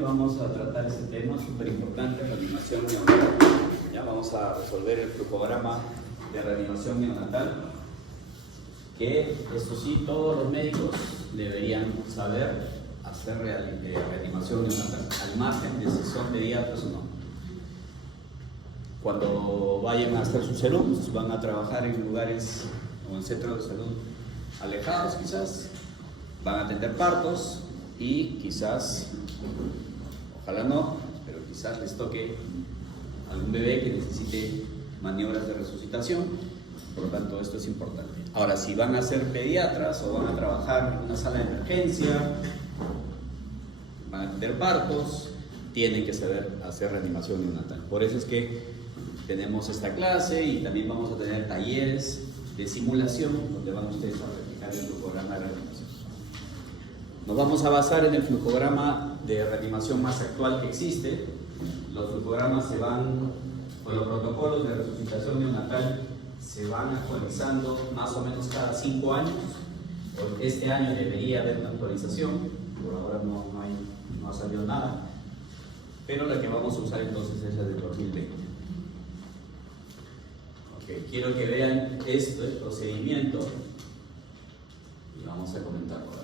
Vamos a tratar ese tema súper importante, reanimación neonatal. Ya vamos a resolver el flujograma de reanimación neonatal, que esto sí, todos los médicos deberían saber hacer reanimación neonatal, al margen de si son pediatras o no. Cuando vayan a hacer sus serum, van a trabajar en lugares o en centros de salud alejados quizás, van a atender partos y quizás, ojalá no, pero quizás les toque algún bebé que necesite maniobras de resucitación. Por lo tanto, esto es importante. Ahora, si van a ser pediatras o van a trabajar en una sala de emergencia, van a atender partos, tienen que saber hacer reanimación neonatal. Por eso es que tenemos esta clase y también vamos a tener talleres de simulación donde van ustedes a practicar el flujograma de reanimación. Nos vamos a basar en el flujograma de reanimación más actual que existe. Los flujogramas se van, o los protocolos de resucitación neonatal se van actualizando más o menos cada 5 años. Este año debería haber una actualización, por ahora no ha salido nada, pero la que vamos a usar entonces es la del 2020. Okay, quiero que vean esto, el procedimiento, y vamos a comentarlo ahora.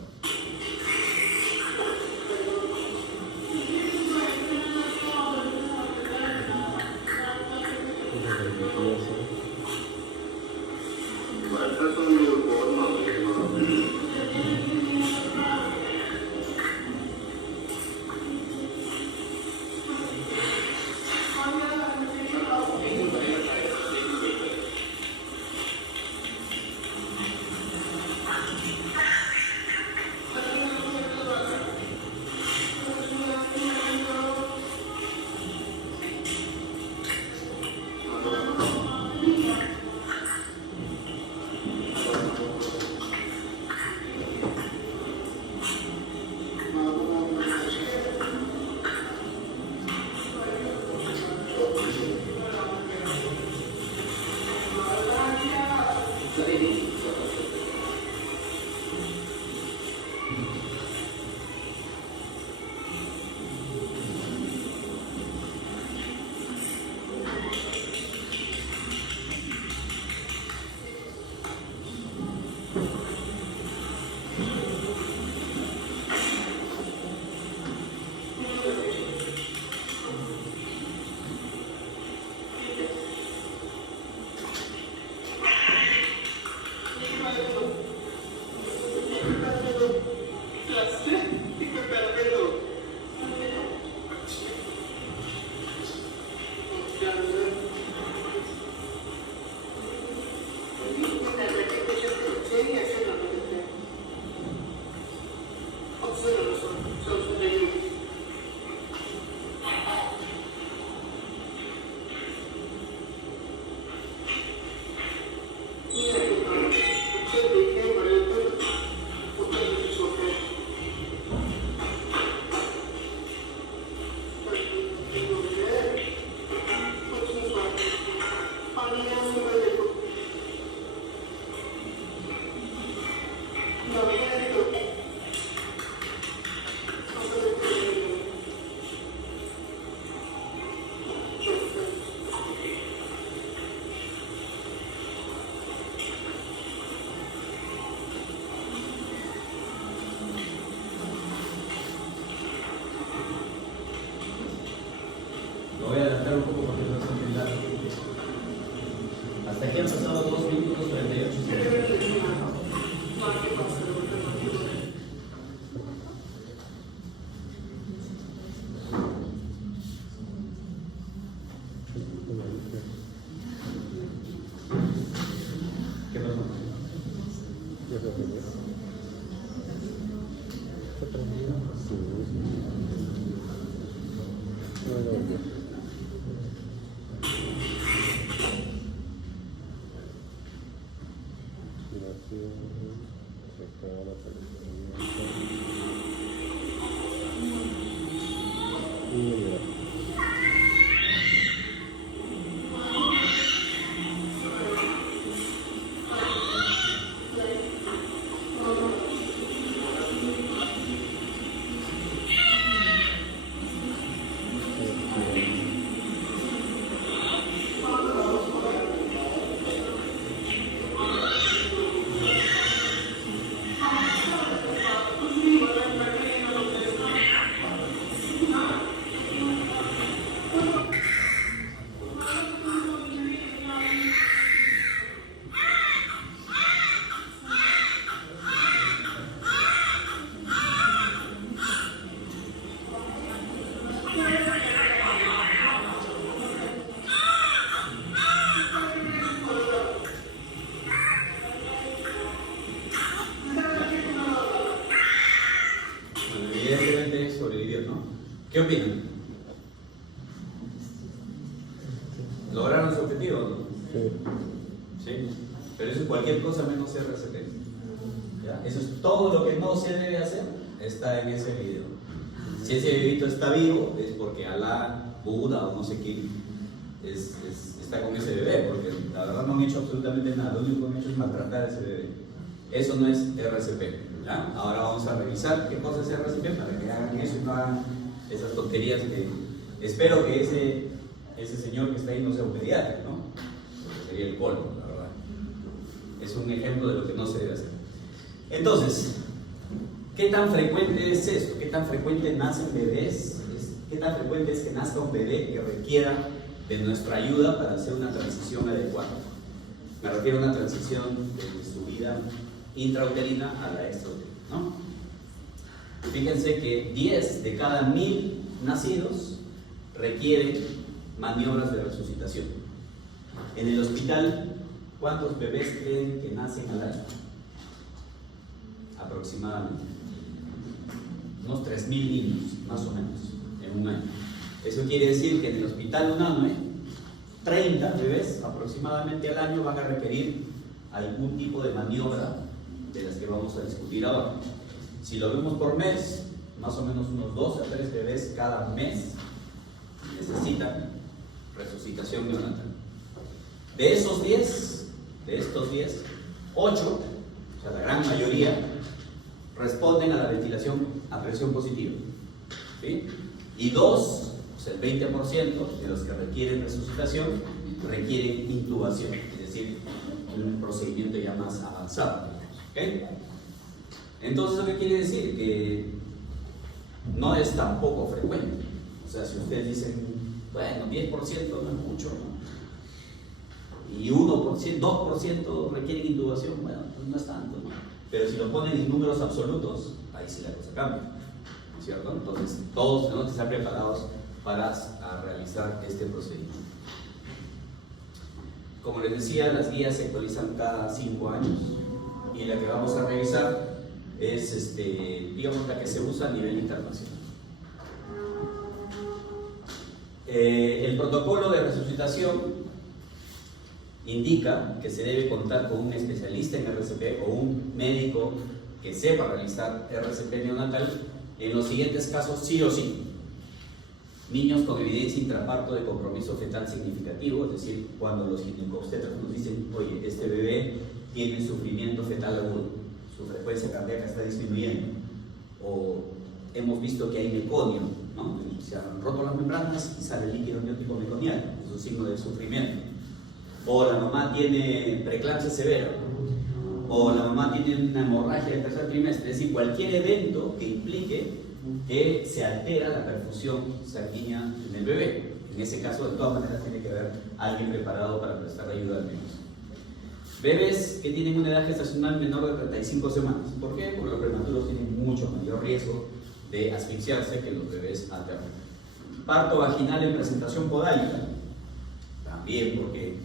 Hasta aquí han pasado 2 minutos 48 segundos. ¿Qué pasó? ¿Qué opinan? ¿Lograron su objetivo o no? Sí. Pero eso es cualquier cosa menos RCP. ¿Ya? Eso es todo lo que no se debe hacer, está en ese video. Si ese bebito está vivo, es porque Alá, Buda o no sé quién está con ese bebé, porque la verdad no han hecho absolutamente nada, lo único que han hecho es maltratar a ese bebé. Eso no es RCP. ¿Ya? Ahora vamos a revisar qué cosa es RCP para que hagan eso y no hagan esas tonterías que espero que ese señor que está ahí no sea un pediatra, ¿no? Porque sería el colmo, la verdad. Es un ejemplo de lo que no se debe hacer. Entonces, ¿qué tan frecuente es esto? ¿Qué tan frecuente nacen bebés? ¿Qué tan frecuente es que nazca un bebé que requiera de nuestra ayuda para hacer una transición adecuada? Me refiero a una transición de su vida intrauterina a la extrauterina, ¿no? Fíjense que 10 de cada 1000 nacidos requieren maniobras de resucitación. En el hospital, ¿cuántos bebés creen que nacen al año? Aproximadamente. Unos 3.000 niños, más o menos, en un año. Eso quiere decir que en el hospital UNAME, 30 bebés aproximadamente al año van a requerir algún tipo de maniobra de las que vamos a discutir ahora. Si lo vemos por mes, más o menos unos 2 a 3 bebés cada mes necesitan resucitación neonatal. De estos 10, 8, o sea, la gran mayoría, responden a la ventilación a presión positiva. ¿Sí? Y 2, o sea, el 20% de los que requieren resucitación requieren intubación, es decir, un procedimiento ya más avanzado. ¿Okay? Entonces, ¿eso qué quiere decir? Que no es tampoco frecuente. O sea, si ustedes dicen, bueno, 10% no es mucho, ¿no? Y 1%, 2% requieren intubación, bueno, pues no es tanto, ¿no? Pero si lo ponen en números absolutos, ahí sí la cosa cambia, ¿no es cierto? Entonces, todos tenemos que estar preparados para realizar este procedimiento. Como les decía, las guías se actualizan cada 5 años y la que vamos a revisar es, digamos, la que se usa a nivel internacional. El protocolo de resucitación indica que se debe contar con un especialista en RCP o un médico que sepa realizar RCP neonatal en los siguientes casos sí o sí. Niños con evidencia intraparto de compromiso fetal significativo, es decir, cuando los ginecobstetras nos dicen, oye, este bebé tiene sufrimiento fetal agudo, su frecuencia cardíaca está disminuyendo, o hemos visto que hay meconio, ¿no? Se han roto las membranas y sale líquido amniótico meconial, es un signo de sufrimiento. O la mamá tiene preeclampsia severa, o la mamá tiene una hemorragia del tercer trimestre, es decir, cualquier evento que implique que se altera la perfusión sanguínea en el bebé. En ese caso, de todas maneras, tiene que haber alguien preparado para prestar ayuda al menos. Bebés que tienen una edad gestacional menor de 35 semanas. ¿Por qué? Porque los prematuros tienen mucho mayor riesgo de asfixiarse que los bebés a término. Parto vaginal en presentación podálica. También porque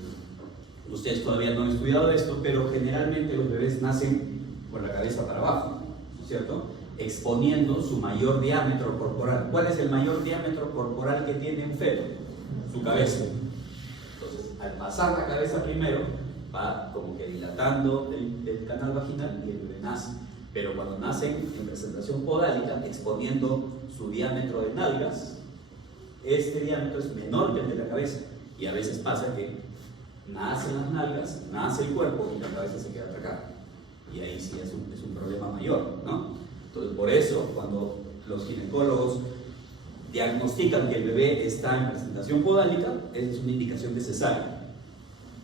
ustedes todavía no han estudiado esto, pero generalmente los bebés nacen con la cabeza para abajo, ¿no es cierto? Exponiendo su mayor diámetro corporal. ¿Cuál es el mayor diámetro corporal que tiene un feto? Su cabeza. Entonces, al pasar la cabeza primero, va como que dilatando el canal vaginal y el bebé nace. Pero cuando nacen en presentación podálica, exponiendo su diámetro de nalgas, este diámetro es menor que el de la cabeza. Y a veces pasa que nacen las nalgas, nace el cuerpo y la cabeza se queda atracada. Y ahí sí es un problema mayor, ¿no? Entonces, por eso, cuando los ginecólogos diagnostican que el bebé está en presentación podálica, esa es una indicación de cesárea.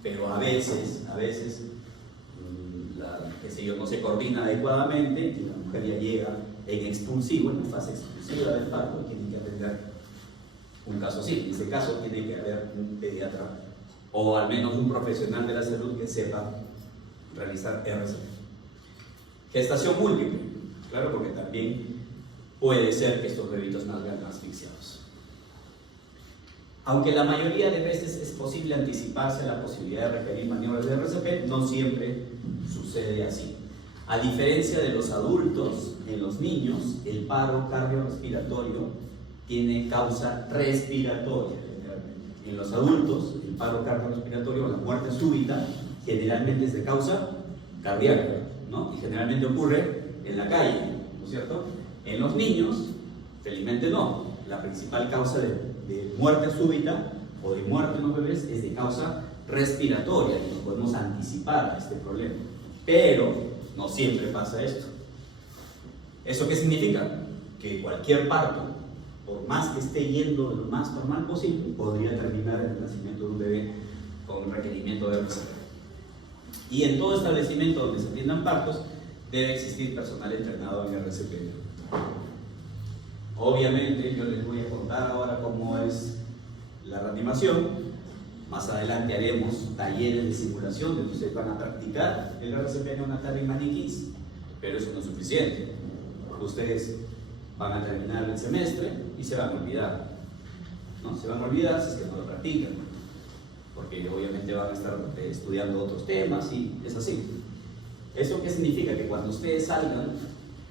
Pero a veces, qué sé yo, no se coordina adecuadamente y la mujer ya llega en expulsivo, en fase expulsiva del parto, y tiene que atender un caso así. En ese caso tiene que haber un pediatra o al menos un profesional de la salud que sepa realizar RCP. Gestación múltiple, claro, porque también puede ser que estos bebitos nazcan asfixiados. Aunque la mayoría de veces es posible anticiparse a la posibilidad de requerir maniobras de RCP, no siempre sucede así. A diferencia de los adultos, en los niños, el paro cardiorrespiratorio tiene causa respiratoria. En los adultos, el paro cardiorrespiratorio o la muerte súbita generalmente es de causa cardíaca, ¿no? Y generalmente ocurre en la calle, ¿no es cierto? En los niños, felizmente no. La principal causa de muerte súbita o de muerte en los bebés es de causa respiratoria y nos podemos anticipar a este problema. Pero no siempre pasa esto. ¿Eso qué significa? Que cualquier parto, por más que esté yendo lo más normal posible, podría terminar en el nacimiento de un bebé con requerimiento de RCP. Y en todo establecimiento donde se atiendan partos, debe existir personal entrenado en RCP. Obviamente, yo les voy a contar ahora cómo es la reanimación. Más adelante haremos talleres de simulación donde ustedes van a practicar el RCP neonatal en maniquís, pero eso no es suficiente. Ustedes van a terminar el semestre y se van a olvidar, ¿no? Se van a olvidar si es que no lo practican, porque obviamente van a estar estudiando otros temas y es así. ¿Eso qué significa? Que cuando ustedes salgan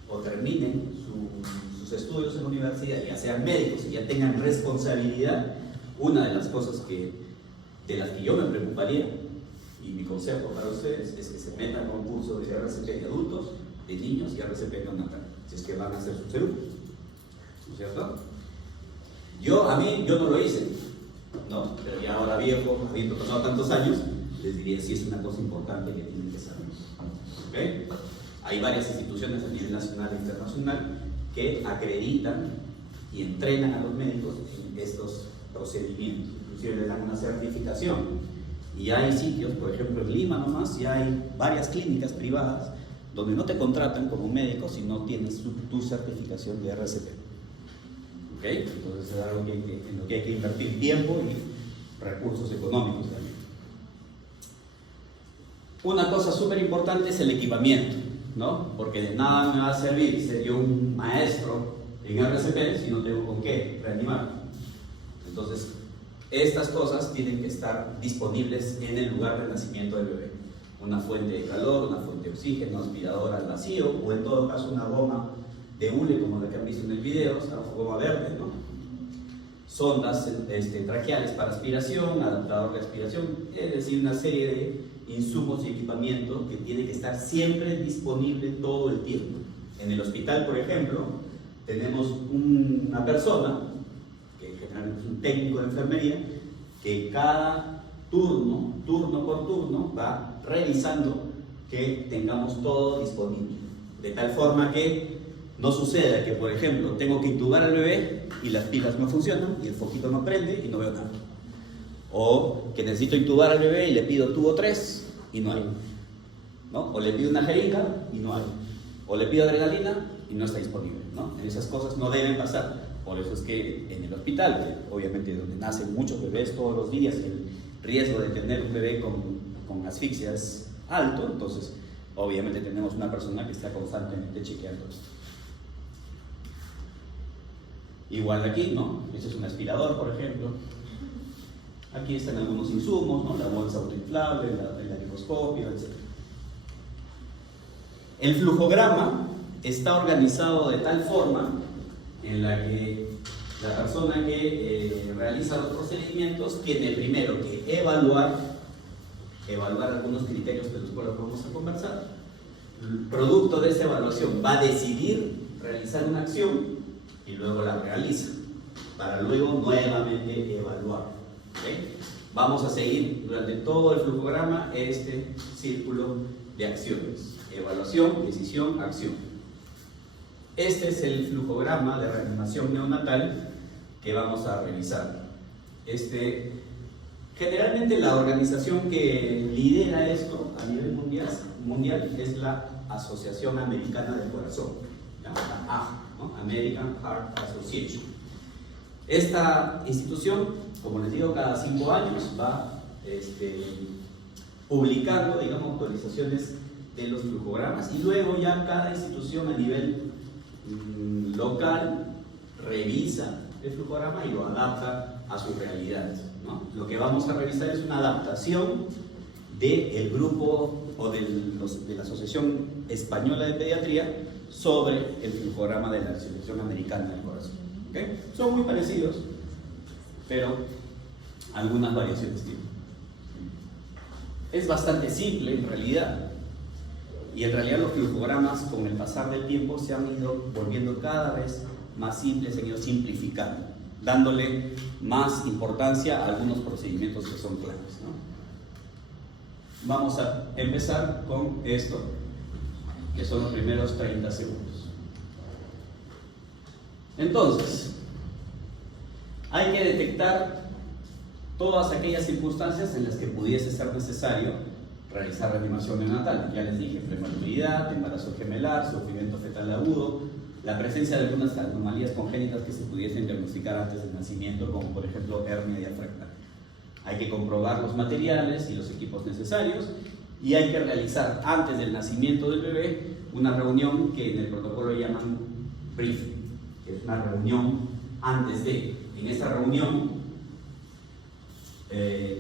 o terminen sus estudios en la universidad, ya sean médicos y ya tengan responsabilidad, una de las cosas de las que yo me preocuparía, y mi consejo para ustedes, es que se metan a un curso de RCP de adultos, de niños y RCP neonatal, si es que van a hacer su CEU, ¿no es cierto? Yo no lo hice, no, pero ya ahora viejo, habiendo pasado tantos años, les diría si es una cosa importante que tienen que saber. ¿Okay? Hay varias instituciones a nivel nacional e internacional que acreditan y entrenan a los médicos en estos procedimientos, inclusive les dan una certificación. Y hay sitios, por ejemplo en Lima nomás, ya hay varias clínicas privadas donde no te contratan como médico si no tienes tu certificación de RCP. ¿Okay? Entonces es algo en lo que hay que invertir tiempo y recursos económicos también. Una cosa súper importante es el equipamiento, ¿no? Porque de nada me va a servir ser yo un maestro en RCP si no tengo con qué reanimar. Entonces, estas cosas tienen que estar disponibles en el lugar de nacimiento del bebé. Una fuente de calor, una fuente de oxígeno, aspirador al vacío, o en todo caso una goma de hule como la que han visto en el video, o sea, goma verde, ¿no? Sondas traqueales para aspiración, adaptador de aspiración, es decir, una serie de insumos y equipamiento que tiene que estar siempre disponible todo el tiempo. En el hospital, por ejemplo, tenemos una persona, que generalmente es un técnico de enfermería, que cada turno por turno, va revisando que tengamos todo disponible. De tal forma que no suceda que, por ejemplo, tengo que intubar al bebé y las pilas no funcionan y el foquito no prende y no veo nada. O que necesito intubar al bebé y le pido tubo 3 y no hay, ¿no? O le pido una jeringa y no hay. O le pido adrenalina y no está disponible, ¿no? Esas cosas no deben pasar. Por eso es que en el hospital, obviamente donde nacen muchos bebés todos los días, el riesgo de tener un bebé con asfixia es alto, entonces obviamente tenemos una persona que está constantemente chequeando esto. Igual aquí, ¿no? Este es un aspirador, por ejemplo. Aquí están algunos insumos, ¿no? La bolsa autoinflable, el laringoscopio, etc. El flujograma está organizado de tal forma en la que la persona que realiza los procedimientos tiene primero que evaluar algunos criterios de los cuales vamos a conversar. Producto de esa evaluación va a decidir realizar una acción y luego la realiza, para luego nuevamente evaluar. ¿Okay? Vamos a seguir durante todo el flujograma este círculo de acciones: evaluación, decisión, acción. Este es el flujograma de reanimación neonatal que vamos a revisar. Generalmente la organización que lidera esto a nivel mundial es la Asociación Americana del Corazón, la AHA, ¿no? American Heart Association. Esta institución, como les digo, cada 5 años va publicando, digamos, actualizaciones de los flujogramas y luego ya cada institución a nivel local revisa el flujograma y lo adapta a sus realidades, ¿no? Lo que vamos a revisar es una adaptación del grupo o de la Asociación Española de Pediatría sobre el flujograma de la Asociación Americana del Corazón. ¿Okay? Son muy parecidos, pero algunas variaciones tienen. Es bastante simple en realidad, y en realidad los flujogramas con el pasar del tiempo se han ido volviendo cada vez más simples, se han ido simplificando, dándole más importancia a algunos procedimientos que son claves, ¿no? Vamos a empezar con esto, que son los primeros 30 segundos. Entonces, hay que detectar todas aquellas circunstancias en las que pudiese ser necesario realizar reanimación neonatal. Ya les dije, prematuridad, embarazo gemelar, sufrimiento fetal agudo, la presencia de algunas anomalías congénitas que se pudiesen diagnosticar antes del nacimiento, como por ejemplo hernia diafragmal. Hay que comprobar los materiales y los equipos necesarios, y hay que realizar antes del nacimiento del bebé una reunión que en el protocolo llaman briefing, que es una reunión antes de. En esta reunión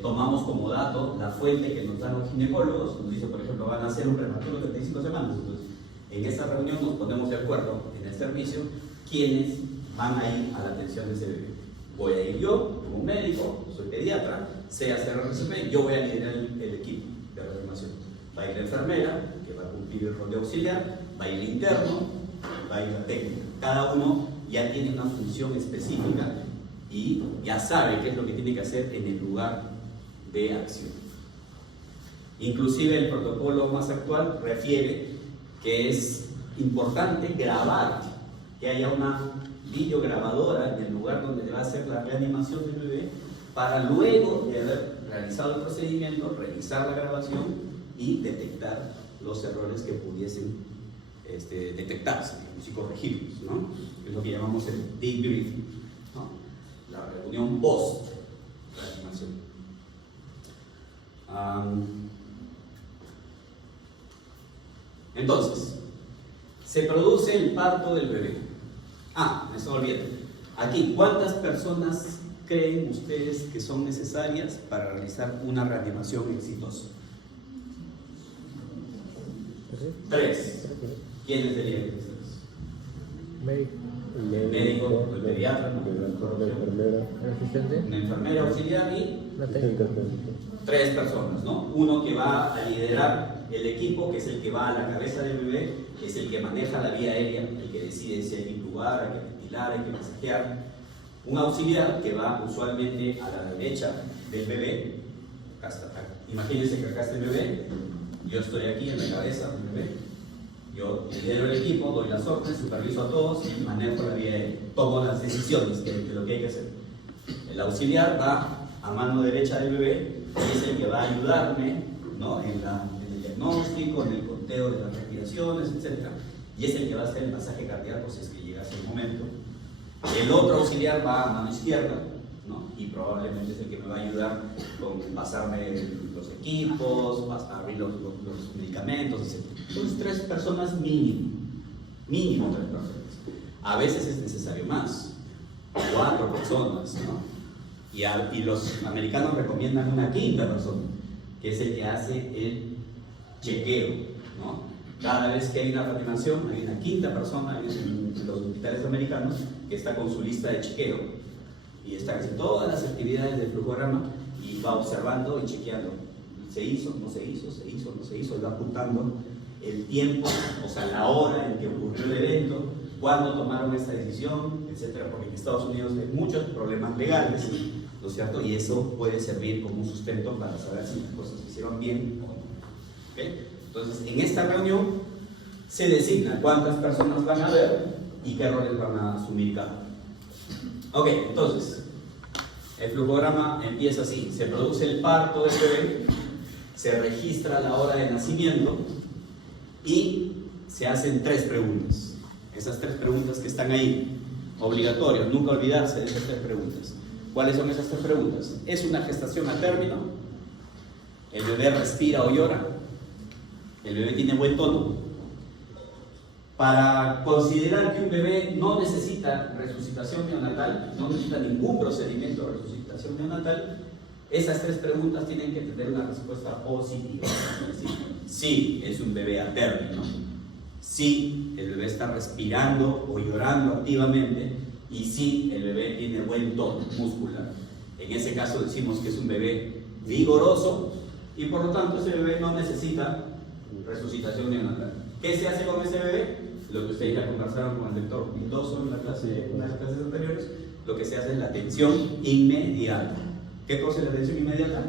tomamos como dato la fuente que nos dan los ginecólogos. Nos dice, por ejemplo, van a hacer un prematuro de 35 semanas. Entonces, en esa reunión nos ponemos de acuerdo en el servicio quiénes van a ir a la atención de ese bebé. Voy a ir yo, como médico, soy pediatra, sé hacer RCP, yo voy a liderar el equipo de reanimación. Va a ir la enfermera, que va a cumplir el rol de auxiliar, va a ir el interno, va a ir la técnica. Cada uno ya tiene una función específica y ya sabe qué es lo que tiene que hacer en el lugar de acción. Inclusive el protocolo más actual refiere que es importante grabar, que haya una videograbadora en el lugar donde se va a hacer la reanimación del bebé, para luego de haber realizado el procedimiento, revisar la grabación y detectar los errores que pudiesen detectarse, digamos, y corregirlos, ¿no? Es lo que llamamos el debriefing, ¿no? La reunión post-reanimación. Entonces, se produce el parto del bebé. Me estaba olvidando. Aquí, ¿cuántas personas creen ustedes que son necesarias para realizar una reanimación exitosa? 3. ¿Quiénes serían ustedes? Médico, el pediatra, ¿no? Una enfermera auxiliar y una técnica. 3 personas, ¿no? Uno que va a liderar el equipo, que es el que va a la cabeza del bebé, que es el que maneja la vía aérea, el que decide si hay que intubar, hay que ventilar, hay que masajear. Un auxiliar que va usualmente a la derecha del bebé. Imagínense que acá está el bebé, yo estoy aquí en la cabeza del bebé, yo lidero el equipo, doy las órdenes, superviso a todos y manejo la vía aérea, tomo las decisiones de lo que hay que hacer. El auxiliar va a mano derecha del bebé y es el que va a ayudarme, ¿no? en el diagnóstico, en el conteo de las respiraciones, etc. Y es el que va a hacer el masaje cardíaco si es que llega ese momento. El otro auxiliar va a mano izquierda, ¿no? Y probablemente es el que me va a ayudar con pasarme los equipos, abrir los medicamentos, etc. Entonces 3 personas mínimo 3 personas. A veces es necesario más, 4 personas, ¿no? Y los americanos recomiendan una 5ª persona, que es el que hace el chequeo, ¿no? Cada vez que hay una reanimación, hay una 5ª persona en los hospitales americanos que está con su lista de chequeo y está haciendo todas las actividades del flujograma y va observando y chequeando. ¿Se hizo? ¿No se hizo? ¿Se hizo? ¿No se hizo? Y va apuntando el tiempo, o sea, la hora en que ocurrió el evento, cuándo tomaron esta decisión, etcétera, porque en Estados Unidos hay muchos problemas legales, ¿no es cierto? Y eso puede servir como un sustento para saber si las cosas se hicieron bien o no. ¿Okay? Entonces, en esta reunión se designa cuántas personas van a haber y qué roles van a asumir cada uno. Ok, entonces, el flujograma empieza así: se produce el parto del bebé, se registra la hora de nacimiento y se hacen 3 preguntas. Esas 3 preguntas que están ahí, obligatorias, nunca olvidarse de esas 3 preguntas. ¿Cuáles son esas 3 preguntas? ¿Es una gestación a término? ¿El bebé respira o llora? ¿El bebé tiene buen tono? Para considerar que un bebé no necesita resucitación neonatal, no necesita ningún procedimiento de resucitación neonatal, esas 3 preguntas tienen que tener una respuesta positiva. Es decir, sí, es un bebé a término. Sí, el bebé está respirando o llorando activamente. y si el bebé tiene buen tono muscular. En ese caso decimos que es un bebé vigoroso y por lo tanto ese bebé no necesita resucitación neonatal. ¿Qué se hace con ese bebé? Lo que ustedes ya conversaron con el doctor Mendoza en una de las clases anteriores, lo que se hace es la atención inmediata. ¿Qué cosa es la atención inmediata?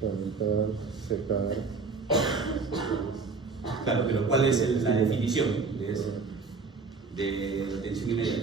Calentar, secar. Claro, pero ¿cuál es la definición de eso? De atención inmediata?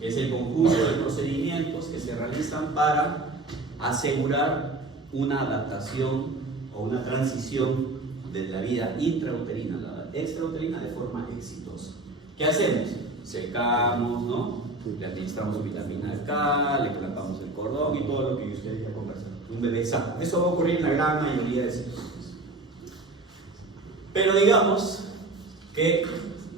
Es el conjunto de procedimientos que se realizan para asegurar una adaptación o una transición de la vida intrauterina a la extrauterina de forma exitosa. ¿Qué hacemos? Secamos, ¿no? Le administramos vitamina K, le clampamos el cordón y todo lo que ustedes ya conversaron. Un bebé sano. Eso va a ocurrir en la gran mayoría de situaciones. Pero digamos que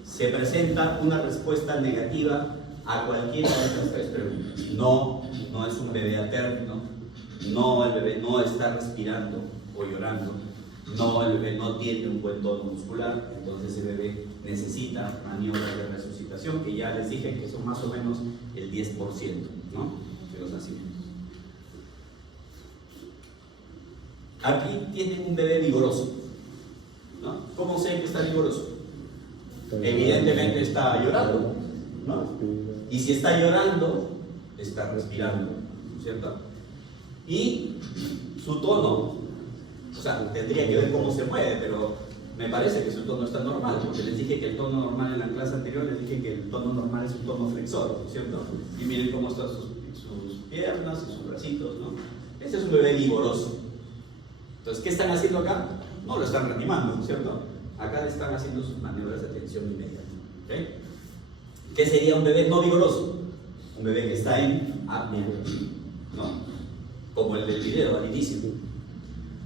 se presenta una respuesta negativa a cualquiera de estas tres preguntas. No es un bebé a término, no, el bebé no está respirando o llorando, no, el bebé no tiene un buen tono muscular, entonces el bebé necesita maniobras de resucitación, que ya les dije que son más o menos el 10%, ¿no?, de los nacimientos. Aquí tienen un bebé vigoroso, ¿no? ¿Cómo sé que está vigoroso? Evidentemente está llorando, ¿no? Y si está llorando, está respirando, ¿cierto? Y su tono, o sea, tendría que ver cómo se mueve, pero me parece que su tono está normal, porque les dije que el tono normal en la clase anterior, les dije que el tono normal es un tono flexor, ¿cierto? Y miren cómo están sus piernas, sus bracitos, ¿no? Este es un bebé vigoroso. Entonces, ¿qué están haciendo acá? No lo están reanimando, ¿cierto? Acá le están haciendo sus maniobras de atención inmediata, ¿okay? ¿Qué sería un bebé no vigoroso? Un bebé que está en apnea, ¿no? Como el del video al inicio.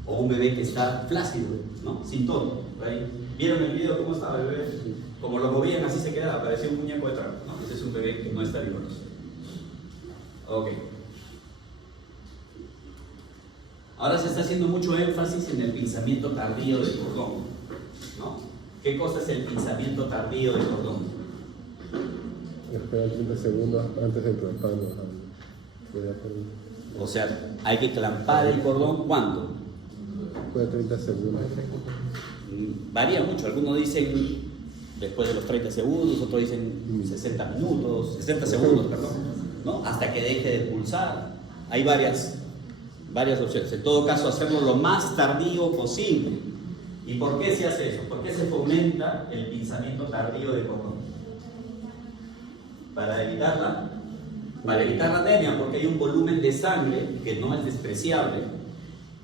O un bebé que está flácido, ¿no? Sin tono. ¿Vieron el video cómo estaba el bebé? Como lo movían, así se quedaba, parecía un muñeco de trapo, ¿no? Ese es un bebé que no está vigoroso. Ok. Ahora se está haciendo mucho énfasis en el pinzamiento tardío del cordón, ¿no? ¿Qué cosa es el pinzamiento tardío del cordón? Espera 30 segundos antes de clamparlo. O sea, hay que clampar el cordón, ¿cuándo? Después de 30 segundos. Varía mucho, algunos dicen después de los 30 segundos, otros dicen 60 segundos, perdón, ¿no? Hasta que deje de pulsar. Hay varias opciones. En todo caso, hacerlo lo más tardío posible. ¿Y por qué se hace eso? ¿Por qué se fomenta el pinzamiento tardío del cordón? Para evitar la anemia, porque hay un volumen de sangre que no es despreciable,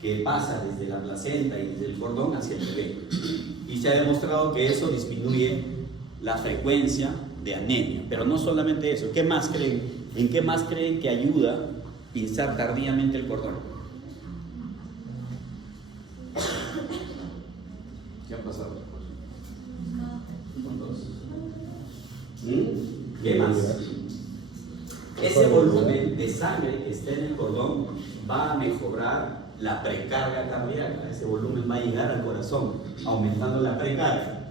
que pasa desde la placenta y desde el cordón hacia el bebé. Y se ha demostrado que eso disminuye la frecuencia de anemia. Pero no solamente eso. ¿Qué más creen? ¿En qué más creen que ayuda pinzar tardíamente el cordón? ¿Qué ha pasado? ¿Qué más? Ese volumen de sangre que está en el cordón va a mejorar la precarga cardíaca. Ese volumen va a llegar al corazón, aumentando la precarga.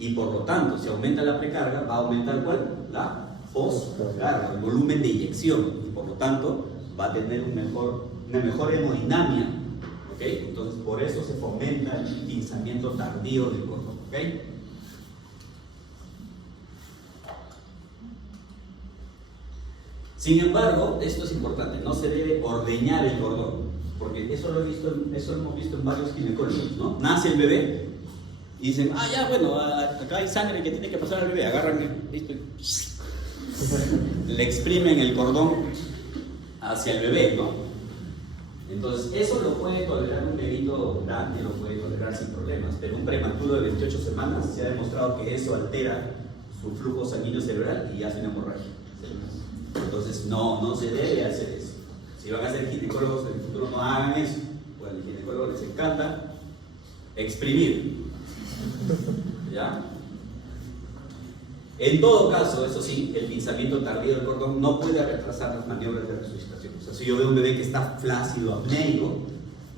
Y por lo tanto, si aumenta la precarga, va a aumentar ¿cuál? La poscarga, el volumen de inyección. Y por lo tanto, va a tener una mejor hemodinamia. ¿Okay? Entonces, por eso se fomenta el pinzamiento tardío del cordón. ¿Okay? Sin embargo, esto es importante, no se debe ordeñar el cordón, porque eso lo hemos visto en varios ginecólogos, ¿no? Nace el bebé y dicen, ya bueno, acá hay sangre que tiene que pasar al bebé, agarran, ¿listo? Le exprimen el cordón hacia el bebé, ¿no? Entonces, eso lo puede tolerar un bebito grande, lo puede tolerar sin problemas, pero un prematuro de 28 semanas se ha demostrado que eso altera su flujo sanguíneo cerebral y hace una hemorragia. Entonces no se debe hacer eso. Si van a ser ginecólogos en el futuro, no hagan eso. Pues al ginecólogo les encanta exprimir. ¿Ya? En todo caso, eso sí, el pinzamiento tardío del cordón no puede retrasar las maniobras de resucitación. O sea, si yo veo un bebé que está flácido, apneico,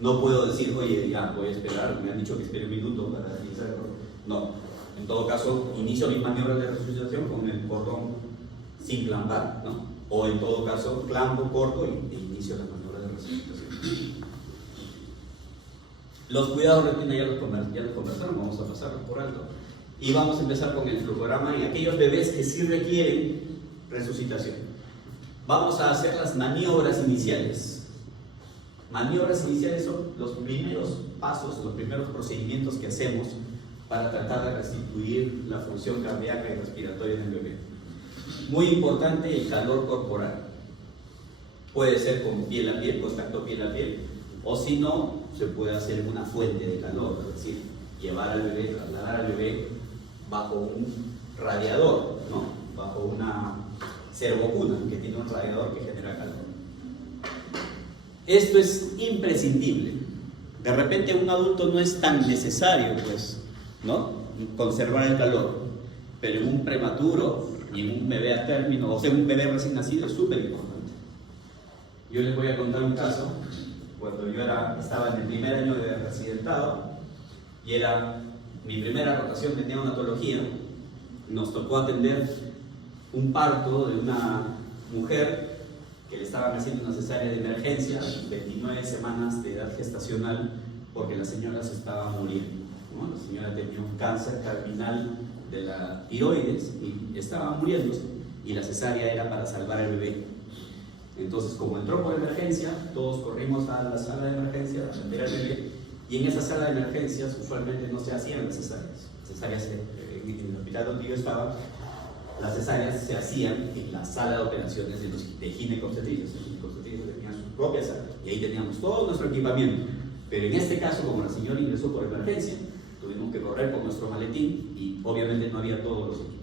no puedo decir, oye, ya voy a esperar, me han dicho que espere un minuto para pinzar el cordón. No. En todo caso, inicio mis maniobras de resucitación con el cordón sin clampar, ¿no? O en todo caso, clampo corto e inicio las maniobras de resucitación. Los cuidados de rutina ya los conversaron, vamos a pasarlos por alto. Y vamos a empezar con el flujograma y aquellos bebés que sí requieren resucitación. Vamos a hacer las maniobras iniciales. Maniobras iniciales son los primeros pasos, los primeros procedimientos que hacemos para tratar de restituir la función cardíaca y respiratoria en el bebé. Muy importante el calor corporal. Puede ser con piel a piel, contacto piel a piel, o si no, se puede hacer una fuente de calor, es decir, llevar al bebé, trasladar al bebé bajo un radiador, ¿no? Bajo una servocuna que tiene un radiador que genera calor. Esto es imprescindible. De repente un adulto no es tan necesario, pues, ¿no? Conservar el calor, pero en un prematuro y en un bebé a término, o sea, un bebé recién nacido es súper importante. Yo les voy a contar un caso. Cuando yo estaba en el primer año de residentado y era mi primera rotación de neonatología, nos tocó atender un parto de una mujer que le estaban haciendo una cesárea de emergencia, 29 semanas de edad gestacional, porque la señora se estaba muriendo, ¿no? La señora tenía un cáncer terminal de la tiroides y estaba muriéndose, y la cesárea era para salvar al bebé. Entonces, como entró por emergencia, todos corrimos a la sala de emergencia a atender al bebé, y en esa sala de emergencias usualmente no se hacían las cesáreas. En el hospital donde yo estaba, las cesáreas se hacían en la sala de operaciones de ginecobstetrizas. Los ginecobstetrizas tenían su propia sala, y ahí teníamos todo nuestro equipamiento. Pero en este caso, como la señora ingresó por emergencia, tuvimos que correr con nuestro maletín y obviamente no había todos los equipos.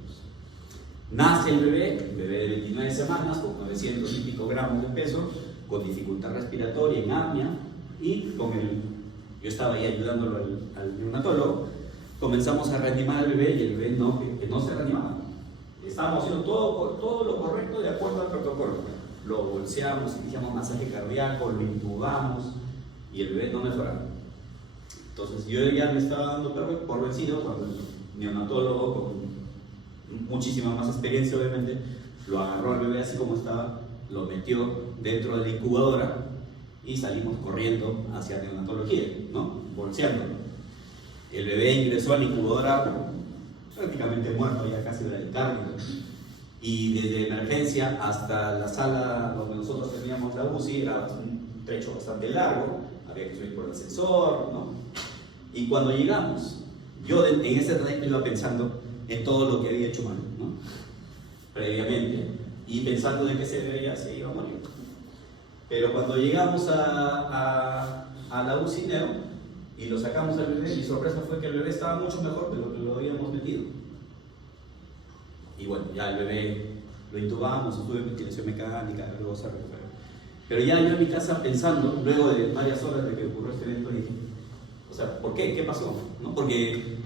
Nace el bebé de 29 semanas, con 900 y pico gramos de peso, con dificultad respiratoria, en apnea, y yo estaba ahí ayudándolo al neonatólogo. Comenzamos a reanimar al bebé y el bebé no se reanimaba. Estábamos haciendo todo lo correcto de acuerdo al protocolo. Lo bolseamos, iniciamos masaje cardíaco, lo intubamos y el bebé no mejoraba. Entonces yo ya me estaba dando por vencido cuando el neonatólogo, con muchísima más experiencia obviamente, lo agarró al bebé así como estaba, lo metió dentro de la incubadora y salimos corriendo hacia neonatología, ¿no? Bolseándolo. El bebé ingresó a la incubadora prácticamente muerto, ya casi bradicárdico, y desde emergencia hasta la sala donde nosotros teníamos la UCI era un trecho bastante largo, había que subir por el ascensor, ¿no? Y cuando llegamos, yo en ese trayecto iba pensando en todo lo que había hecho mal, ¿no? Previamente, y pensando de que ese bebé ya se iba a morir. Pero cuando llegamos a la UCI Neo y lo sacamos al bebé, mi sorpresa fue que el bebé estaba mucho mejor de lo que lo habíamos metido. Y bueno, ya el bebbe lo intubamos, tuve ventilación mecánica, luego se recuperó. Pero ya yo en mi casa pensando, luego de varias horas de que ocurrió este evento, dije, o sea, ¿por qué? ¿Qué pasó? ¿No? Porque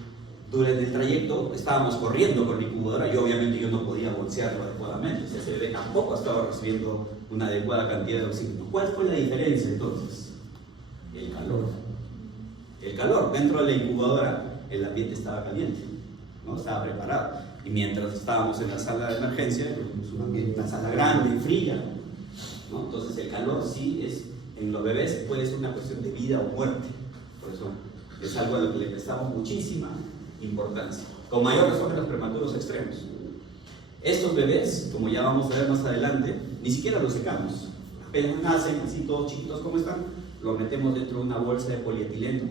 durante el trayecto estábamos corriendo con la incubadora y obviamente yo no podía bolsearlo adecuadamente, o sea, ese bebé tampoco estaba recibiendo una adecuada cantidad de oxígeno. ¿Cuál fue la diferencia entonces? El calor. El calor. Dentro de la incubadora el ambiente estaba caliente, ¿no? Estaba preparado. Y mientras estábamos en la sala de emergencia, una sala grande, fría, ¿no? Entonces el calor sí es, en los bebés puede ser una cuestión de vida o muerte. Por eso es algo a lo que le prestamos muchísima importancia. Con mayor razón en los prematuros extremos. Estos bebés, como ya vamos a ver más adelante, ni siquiera los secamos. Apenas nacen, así todos chiquitos como están, los metemos dentro de una bolsa de polietileno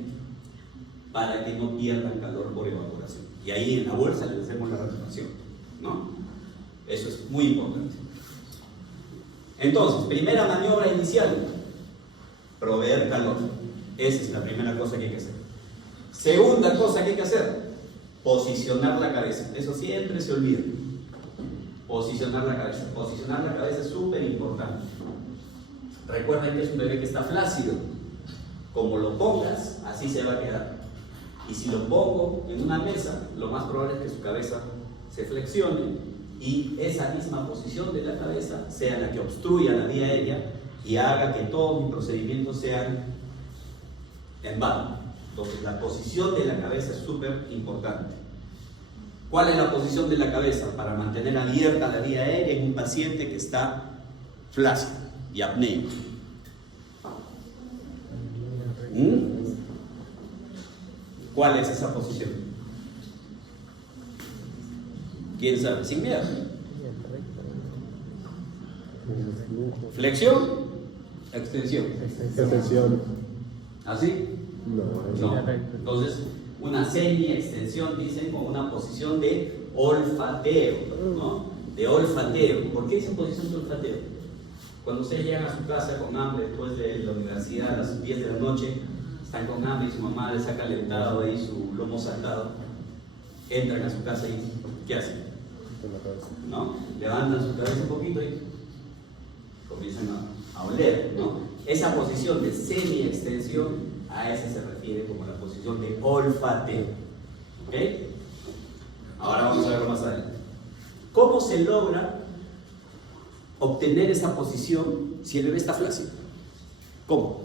para que no pierdan calor por evaporación. Y ahí en la bolsa les hacemos la reanimación, ¿no? Eso es muy importante. Entonces, primera maniobra inicial, proveer calor. Esa es la primera cosa que hay que hacer. Segunda cosa que hay que hacer, posicionar la cabeza. Eso siempre se olvida. Posicionar la cabeza. Posicionar la cabeza es súper importante. Recuerden que es un bebé que está flácido. Como lo pongas, así se va a quedar. Y si lo pongo en una mesa, lo más probable es que su cabeza se flexione y esa misma posición de la cabeza sea la que obstruya la vía aérea y haga que todos mis procedimientos sean en vano. Entonces la posición de la cabeza es súper importante. ¿Cuál es la posición de la cabeza? Para mantener abierta la vía aérea en un paciente que está flácido y apneico. ¿Cuál es esa posición? ¿Quién sabe? Sin miedo. ¿Flexión? ¿Extensión? Extensión. ¿Así? No. No. Entonces, una semi-extensión, dicen, con una posición de olfateo, ¿no? De olfateo. ¿Por qué dicen posición de olfateo? Cuando ustedes llegan a su casa con hambre después de la universidad a las 10 de la noche, están con hambre y su mamá les ha calentado ahí su lomo saltado, entran a su casa y ¿qué hacen? ¿No? Levantan su cabeza un poquito y comienzan a oler, ¿no? Esa posición de semi-extensión, a esa se refiere como la posición de olfateo. ¿Ok? Ahora vamos a verlo más adelante. ¿Cómo se logra obtener esa posición si el bebé está flácido? ¿Cómo?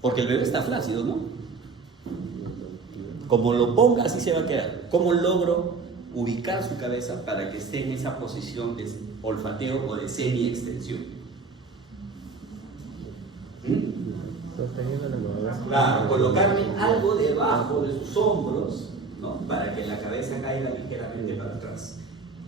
Porque el bebé está flácido, ¿no? Como lo ponga, así se va a quedar. ¿Cómo logro ubicar su cabeza para que esté en esa posición de olfateo o de semi-extensión? Claro, colocarme algo debajo de sus hombros, ¿no? Para que la cabeza caiga ligeramente para atrás.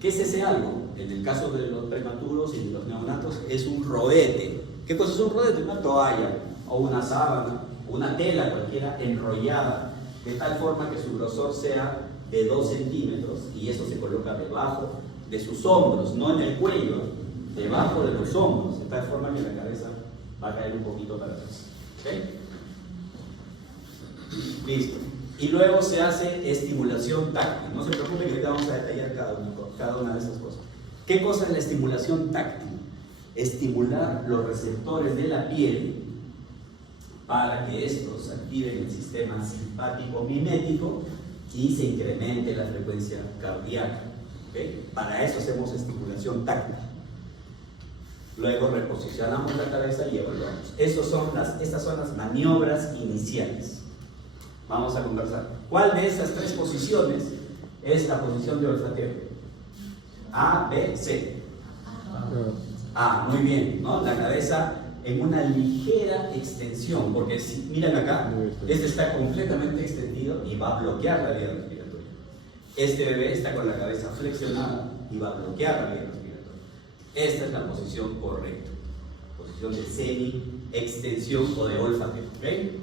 ¿Qué es ese algo? En el caso de los prematuros y de los neonatos es un rodete. ¿Qué cosa es un rodete? Una toalla o una sábana, una tela cualquiera enrollada de tal forma que su grosor sea de 2 centímetros y eso se coloca debajo de sus hombros, no en el cuello, debajo de los hombros, de tal forma que la cabeza va a caer un poquito para atrás. ¿Ok? Listo. Y luego se hace estimulación táctil. No se preocupen que ahorita vamos a detallar cada una de esas cosas. ¿Qué cosa es la estimulación táctil? Estimular los receptores de la piel para que estos activen el sistema simpático mimético y se incremente la frecuencia cardíaca. ¿Okay? Para eso hacemos estimulación táctil. Luego reposicionamos la cabeza y evaluamos. Estas son las maniobras iniciales. Vamos a conversar. ¿Cuál de esas 3 posiciones es la posición de olfateo? A, B, C. Muy bien, ¿no? La cabeza en una ligera extensión, porque si miran acá, este está completamente extendido y va a bloquear la vía respiratoria. Este bebé está con la cabeza flexionada y va a bloquear la vía respiratoria. Esta es la posición correcta, posición de semi-extensión o de olfateo. ¿Okay?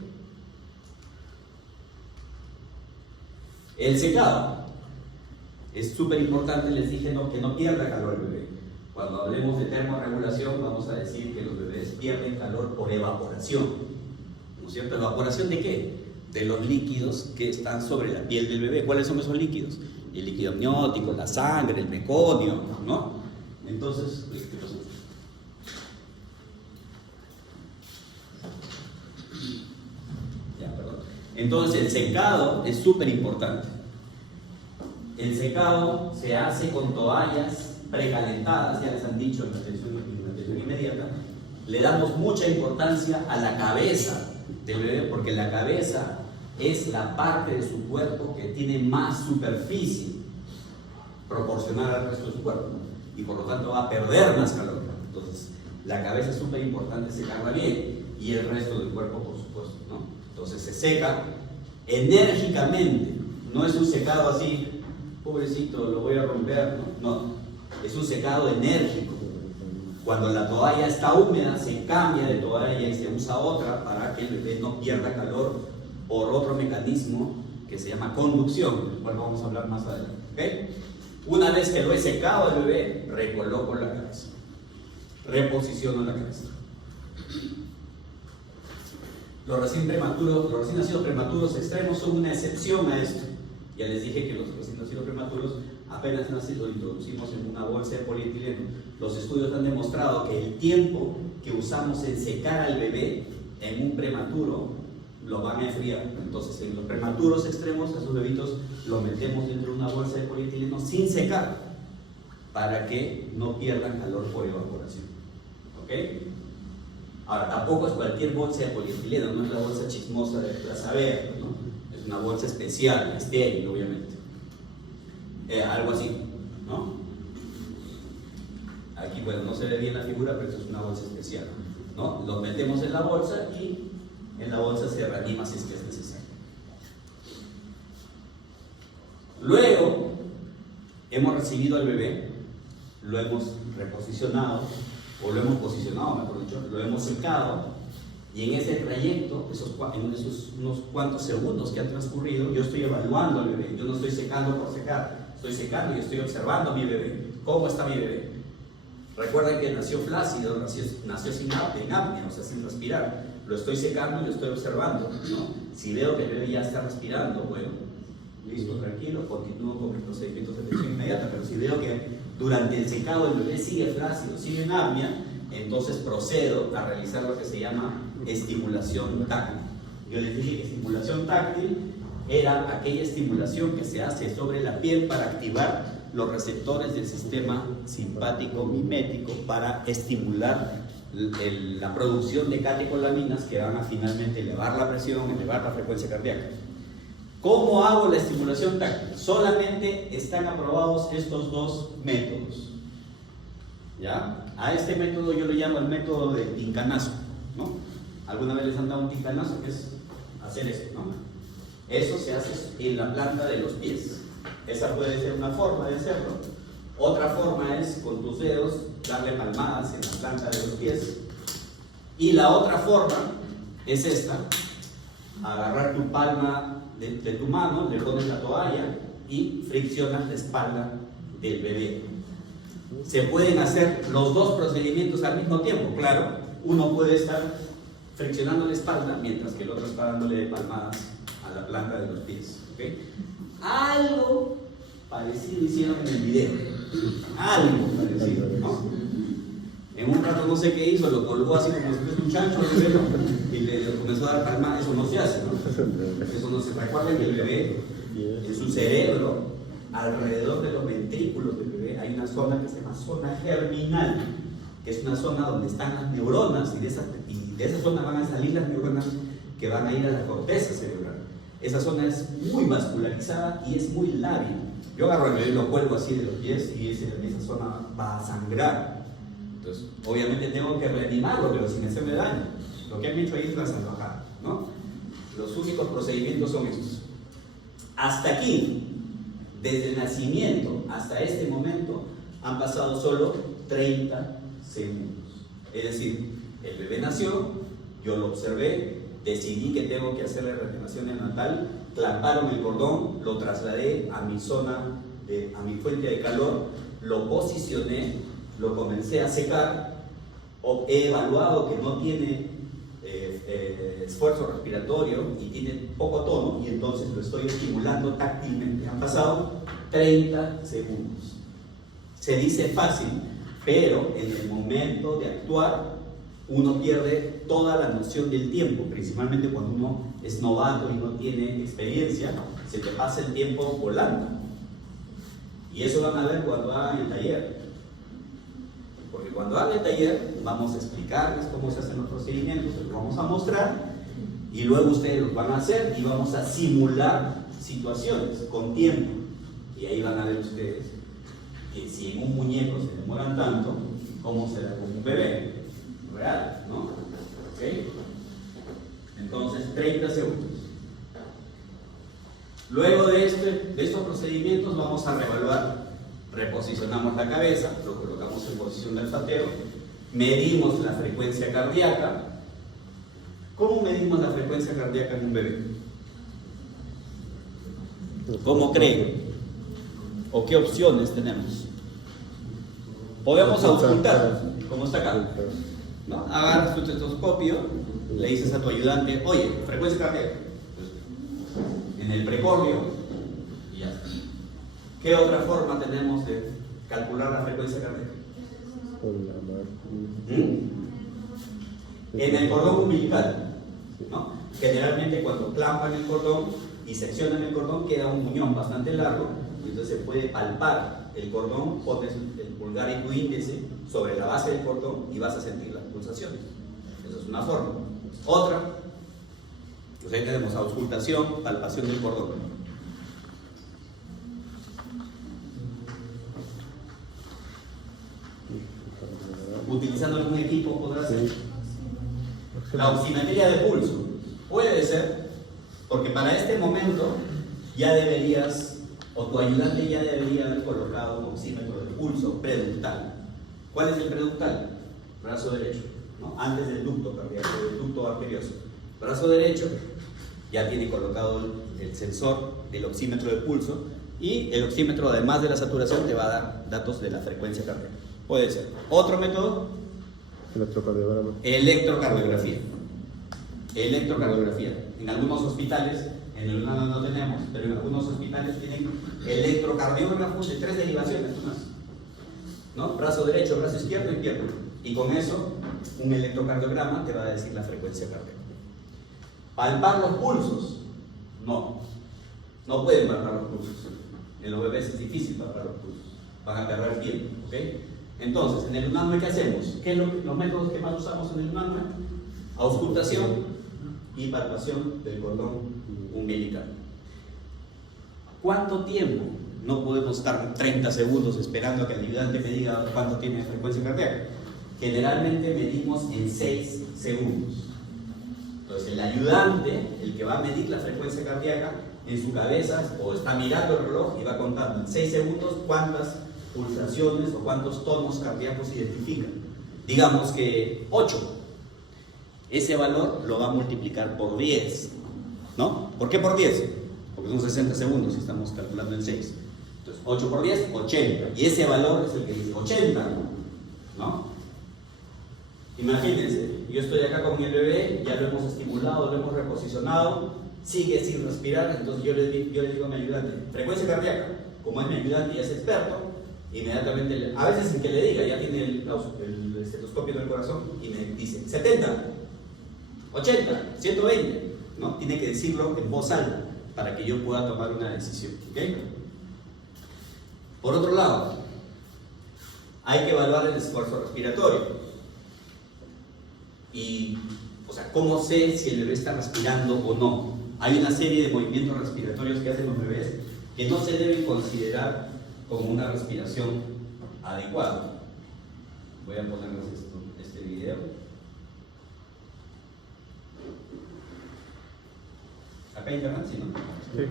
El secado es súper importante, les dije que no pierda calor el bebé. Cuando hablemos de termorregulación vamos a decir que los bebés pierden calor por evaporación, ¿no es cierto? ¿Evaporación de qué? De los líquidos que están sobre la piel del bebé. ¿Cuáles son esos líquidos? El líquido amniótico, la sangre, el meconio, ¿no? Entonces, ¿qué pasó? Entonces el secado es súper importante. El secado se hace con toallas precalentadas, ya les han dicho en la atención inmediata. Le damos mucha importancia a la cabeza del bebé porque la cabeza es la parte de su cuerpo que tiene más superficie proporcional al resto de su cuerpo, ¿no? Y por lo tanto va a perder más calor. Entonces la cabeza es súper importante secarla bien y el resto del cuerpo por supuesto, ¿no? Entonces se seca enérgicamente, no es un secado así, pobrecito, lo voy a romper, no, es un secado enérgico. Cuando la toalla está húmeda, se cambia de toalla y se usa otra para que el bebé no pierda calor por otro mecanismo que se llama conducción, del cual vamos a hablar más adelante. ¿Okay? Una vez que lo he secado el bebé, recoloco la cabeza, reposiciono la cabeza. Los recién nacidos prematuros extremos son una excepción a esto. Ya les dije que los recién nacidos prematuros apenas nacidos lo introducimos en una bolsa de polietileno. Los estudios han demostrado que el tiempo que usamos en secar al bebé en un prematuro lo van a enfriar. Entonces en los prematuros extremos a esos bebitos los metemos dentro de una bolsa de polietileno sin secar para que no pierdan calor por evaporación. ¿Ok? Ahora, tampoco es cualquier bolsa de polietileno, no es la bolsa chismosa de Plaza Verde, ¿no? Es una bolsa especial, estéril, obviamente. algo así, ¿no? Aquí, bueno, no se ve bien la figura, pero esto es una bolsa especial, ¿no? Los metemos en la bolsa y en la bolsa se reanima si es que es necesario. Luego, hemos recibido al bebé, lo hemos reposicionado, o lo hemos posicionado, mejor dicho, lo hemos secado, y en ese trayecto, en esos unos cuantos segundos que han transcurrido, yo estoy evaluando al bebé. Yo no estoy secando por secar, estoy secando y estoy observando a mi bebé. ¿Cómo está mi bebé? Recuerden que nació flácido, nació sin apnea, o sea, sin respirar. Lo estoy secando y lo estoy observando, ¿no? Si veo que el bebé ya está respirando, bueno, listo, tranquilo, continúo con mis procedimientos de detección inmediata. Pero si veo que durante el secado el bebé sigue flácido, sigue en apnea, entonces procedo a realizar lo que se llama estimulación táctil. Yo les dije que estimulación táctil era aquella estimulación que se hace sobre la piel para activar los receptores del sistema simpático mimético para estimular la producción de catecolaminas que van a finalmente elevar la presión, elevar la frecuencia cardíaca. ¿Cómo hago la estimulación táctil? Solamente están aprobados estos dos métodos. ¿Ya? A este método yo lo llamo el método de tincanazo, ¿no? ¿Alguna vez les han dado un tincanazo? Que es hacer esto, ¿no? Eso se hace en la planta de los pies. Esa puede ser una forma de hacerlo. Otra forma es con tus dedos darle palmadas en la planta de los pies. Y la otra forma es esta: agarrar tu palma de tu mano, le pones la toalla y friccionas la espalda del bebé. Se pueden hacer los dos procedimientos al mismo tiempo, claro. Uno puede estar friccionando la espalda mientras que el otro está dándole palmadas a la planta de los pies, ¿okay? Algo parecido hicieron en el video, algo parecido, ¿no? En un rato no sé qué hizo, lo colgó así como si fuese un chancho al bebé, ¿no? Y le comenzó a dar palmadas. Eso no se hace, ¿no? Eso no se recuerda. Que el bebé, en su cerebro, alrededor de los ventrículos del bebé, hay una zona que se llama zona germinal, que es una zona donde están las neuronas, y de esa zona van a salir las neuronas que van a ir a la corteza cerebral. Esa zona es muy vascularizada y es muy lábil. Yo agarro el bebé, lo cuelgo así de los pies y esa zona va a sangrar. Entonces, obviamente tengo que reanimarlo, pero sin hacerle daño. Lo que han hecho ahí es la salvajada, ¿no? Los únicos procedimientos son estos. Hasta aquí, desde el nacimiento hasta este momento, han pasado solo 30 segundos. Es decir, el bebé nació, yo lo observé, decidí que tengo que hacerle reanimación neonatal, clamparon el cordón, lo trasladé a mi zona, a mi fuente de calor, lo posicioné, lo comencé a secar, he evaluado que no tiene esfuerzo respiratorio y tiene poco tono, y entonces lo estoy estimulando táctilmente. Han pasado 30 segundos. Se dice fácil, pero en el momento de actuar uno pierde toda la noción del tiempo, principalmente cuando uno es novato y no tiene experiencia. Se te pasa el tiempo volando, y eso van a ver cuando hagan el taller, porque cuando hagan el taller vamos a explicarles cómo se hacen los procedimientos, los vamos a mostrar y luego ustedes los van a hacer y vamos a simular situaciones con tiempo, y ahí van a ver ustedes que si en un muñeco se demoran tanto, ¿cómo será con un bebé real, no? ¿Okay? Entonces, 30 segundos. Luego de estos procedimientos vamos a reevaluar. Reposicionamos la cabeza, lo colocamos en posición de olfateo, medimos la frecuencia cardíaca. ¿Cómo medimos la frecuencia cardíaca en un bebé? ¿Cómo creen? ¿O qué opciones tenemos? Podemos auscultar, como está acá, ¿no? Agarras tu estetoscopio, le dices a tu ayudante: oye, frecuencia cardíaca. En el precordio, y ya está. ¿Qué otra forma tenemos de calcular la frecuencia cardíaca? En el cordón umbilical, ¿no? Generalmente cuando clampan el cordón y seccionan el cordón queda un muñón bastante largo, y entonces se puede palpar el cordón, pones el pulgar y tu índice sobre la base del cordón y vas a sentir las pulsaciones. Esa es una forma. Otra, pues ahí tenemos auscultación, palpación del cordón. ¿cómo podrá ser? La oximetría de pulso. Puede ser, porque para este momento ya deberías, o tu ayudante ya debería haber colocado un oxímetro de pulso preductal. ¿Cuál es el preductal? Brazo derecho, ¿no? Antes del ducto cardíaco, del ducto arterioso. Brazo derecho ya tiene colocado el sensor del oxímetro de pulso, y el oxímetro, además de la saturación, te va a dar datos de la frecuencia cardíaca. Puede ser. Otro método, Electrocardiograma. electrocardiografía. Electrocardiografía. En algunos hospitales, en el UNAM no tenemos, pero en algunos hospitales tienen electrocardiógrafos de 3 derivaciones, ¿no? Brazo derecho, brazo izquierdo y pierna. Y con eso, un electrocardiograma te va a decir la frecuencia cardíaca. ¿Palpar los pulsos? No. No pueden palpar los pulsos. En los bebés es difícil palpar los pulsos. Van a perder tiempo, ¿ok? Entonces, en el UNAM, ¿qué hacemos? ¿Qué es los métodos que más usamos en el UNAM? Auscultación y palpación del cordón umbilical. ¿Cuánto tiempo? No podemos estar 30 segundos esperando a que el ayudante me diga cuánto tiene de frecuencia cardíaca. Generalmente medimos en 6 segundos. Entonces el ayudante, el que va a medir la frecuencia cardíaca, en su cabeza o está mirando el reloj y va contando en 6 segundos cuántas pulsaciones o cuántos tonos cardíacos identifica. Digamos que 8. Ese valor lo va a multiplicar por 10, ¿no? ¿Por qué por 10? Porque son 60 segundos y estamos calculando en 6. Entonces, 8 por 10, 80. Y ese valor es el que dice 80, ¿no? Imagínense, yo estoy acá con mi bebé, ya lo hemos estimulado, lo hemos reposicionado, sigue sin respirar, entonces yo le digo a mi ayudante, frecuencia cardíaca. Como es mi ayudante y es experto, inmediatamente, a veces sin que le diga, ya tiene el estetoscopio en el corazón y me dice 70, 80, 120, ¿no? Tiene que decirlo en voz alta para que yo pueda tomar una decisión, ¿ok? Por otro lado, hay que evaluar el esfuerzo respiratorio. Y, o sea, ¿cómo sé si el bebé está respirando o no? Hay una serie de movimientos respiratorios que hacen los bebés que no se deben considerar como una respiración adecuada. Voy a ponerles este video. ¿Acá hay internet? Sí, ¿no? Sí.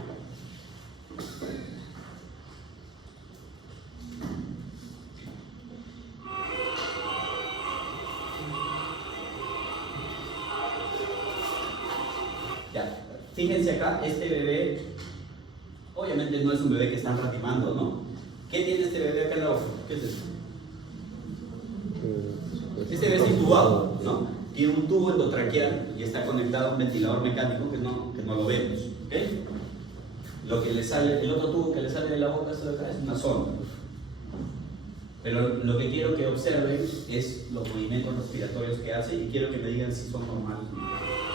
Ya, fíjense acá, este bebé, obviamente no es un bebé que están reanimando, ¿no? ¿Qué tiene este bebé acá en la hoja? ¿Qué es esto? Este bebé está intubado, ¿no? Tiene un tubo endotraqueal y está conectado a un ventilador mecánico que no lo vemos, ¿ok? Lo que le sale, el otro tubo que le sale de la boca, esto de acá, es una sonda. Pero lo que quiero que observen es los movimientos respiratorios que hace y quiero que me digan si son normales o no.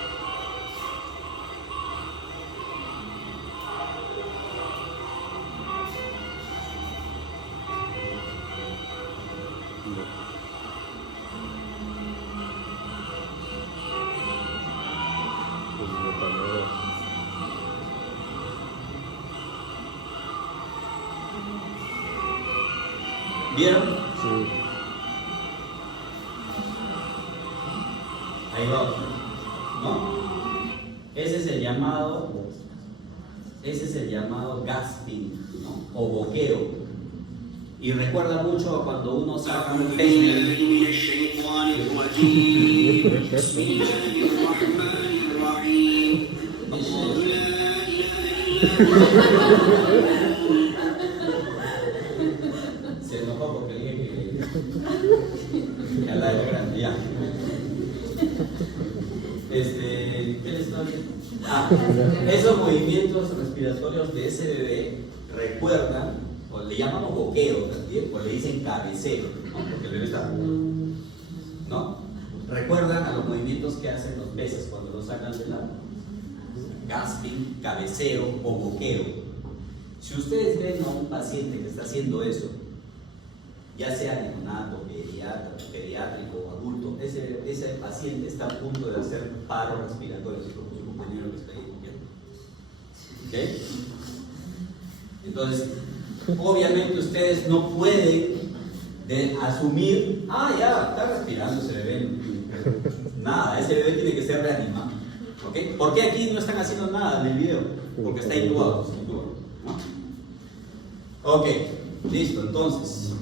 ¿Vieron? Sí. Ahí va, ¿no? Ese es el llamado gasping, ¿no? O boqueo. Y recuerda mucho cuando uno saca un peine. Se enojó porque dije que al aire grande, ya. ¿Qué les estaba diciendo? Esos movimientos respiratorios de ese bebé recuerdan, o le llamamos boqueo también, o le dicen cabeceo, ¿no? Porque el bebé está, ¿no? Recuerdan a los movimientos que hacen los peces cuando los sacan del agua. Gasping, cabeceo o boqueo. Si ustedes ven a un paciente que está haciendo eso, ya sea neonato, pediátrico o adulto, ese paciente está a punto de hacer paro respiratorio, así como su compañero que está ahí. ¿Ok? Entonces, obviamente ustedes no pueden de asumir, ya, está respirando ese bebé. Nada, ese bebé tiene que ser reanimado. ¿Ok? ¿Por qué aquí no están haciendo nada en el video? Porque está intubado, ¿no? Ok, listo, entonces.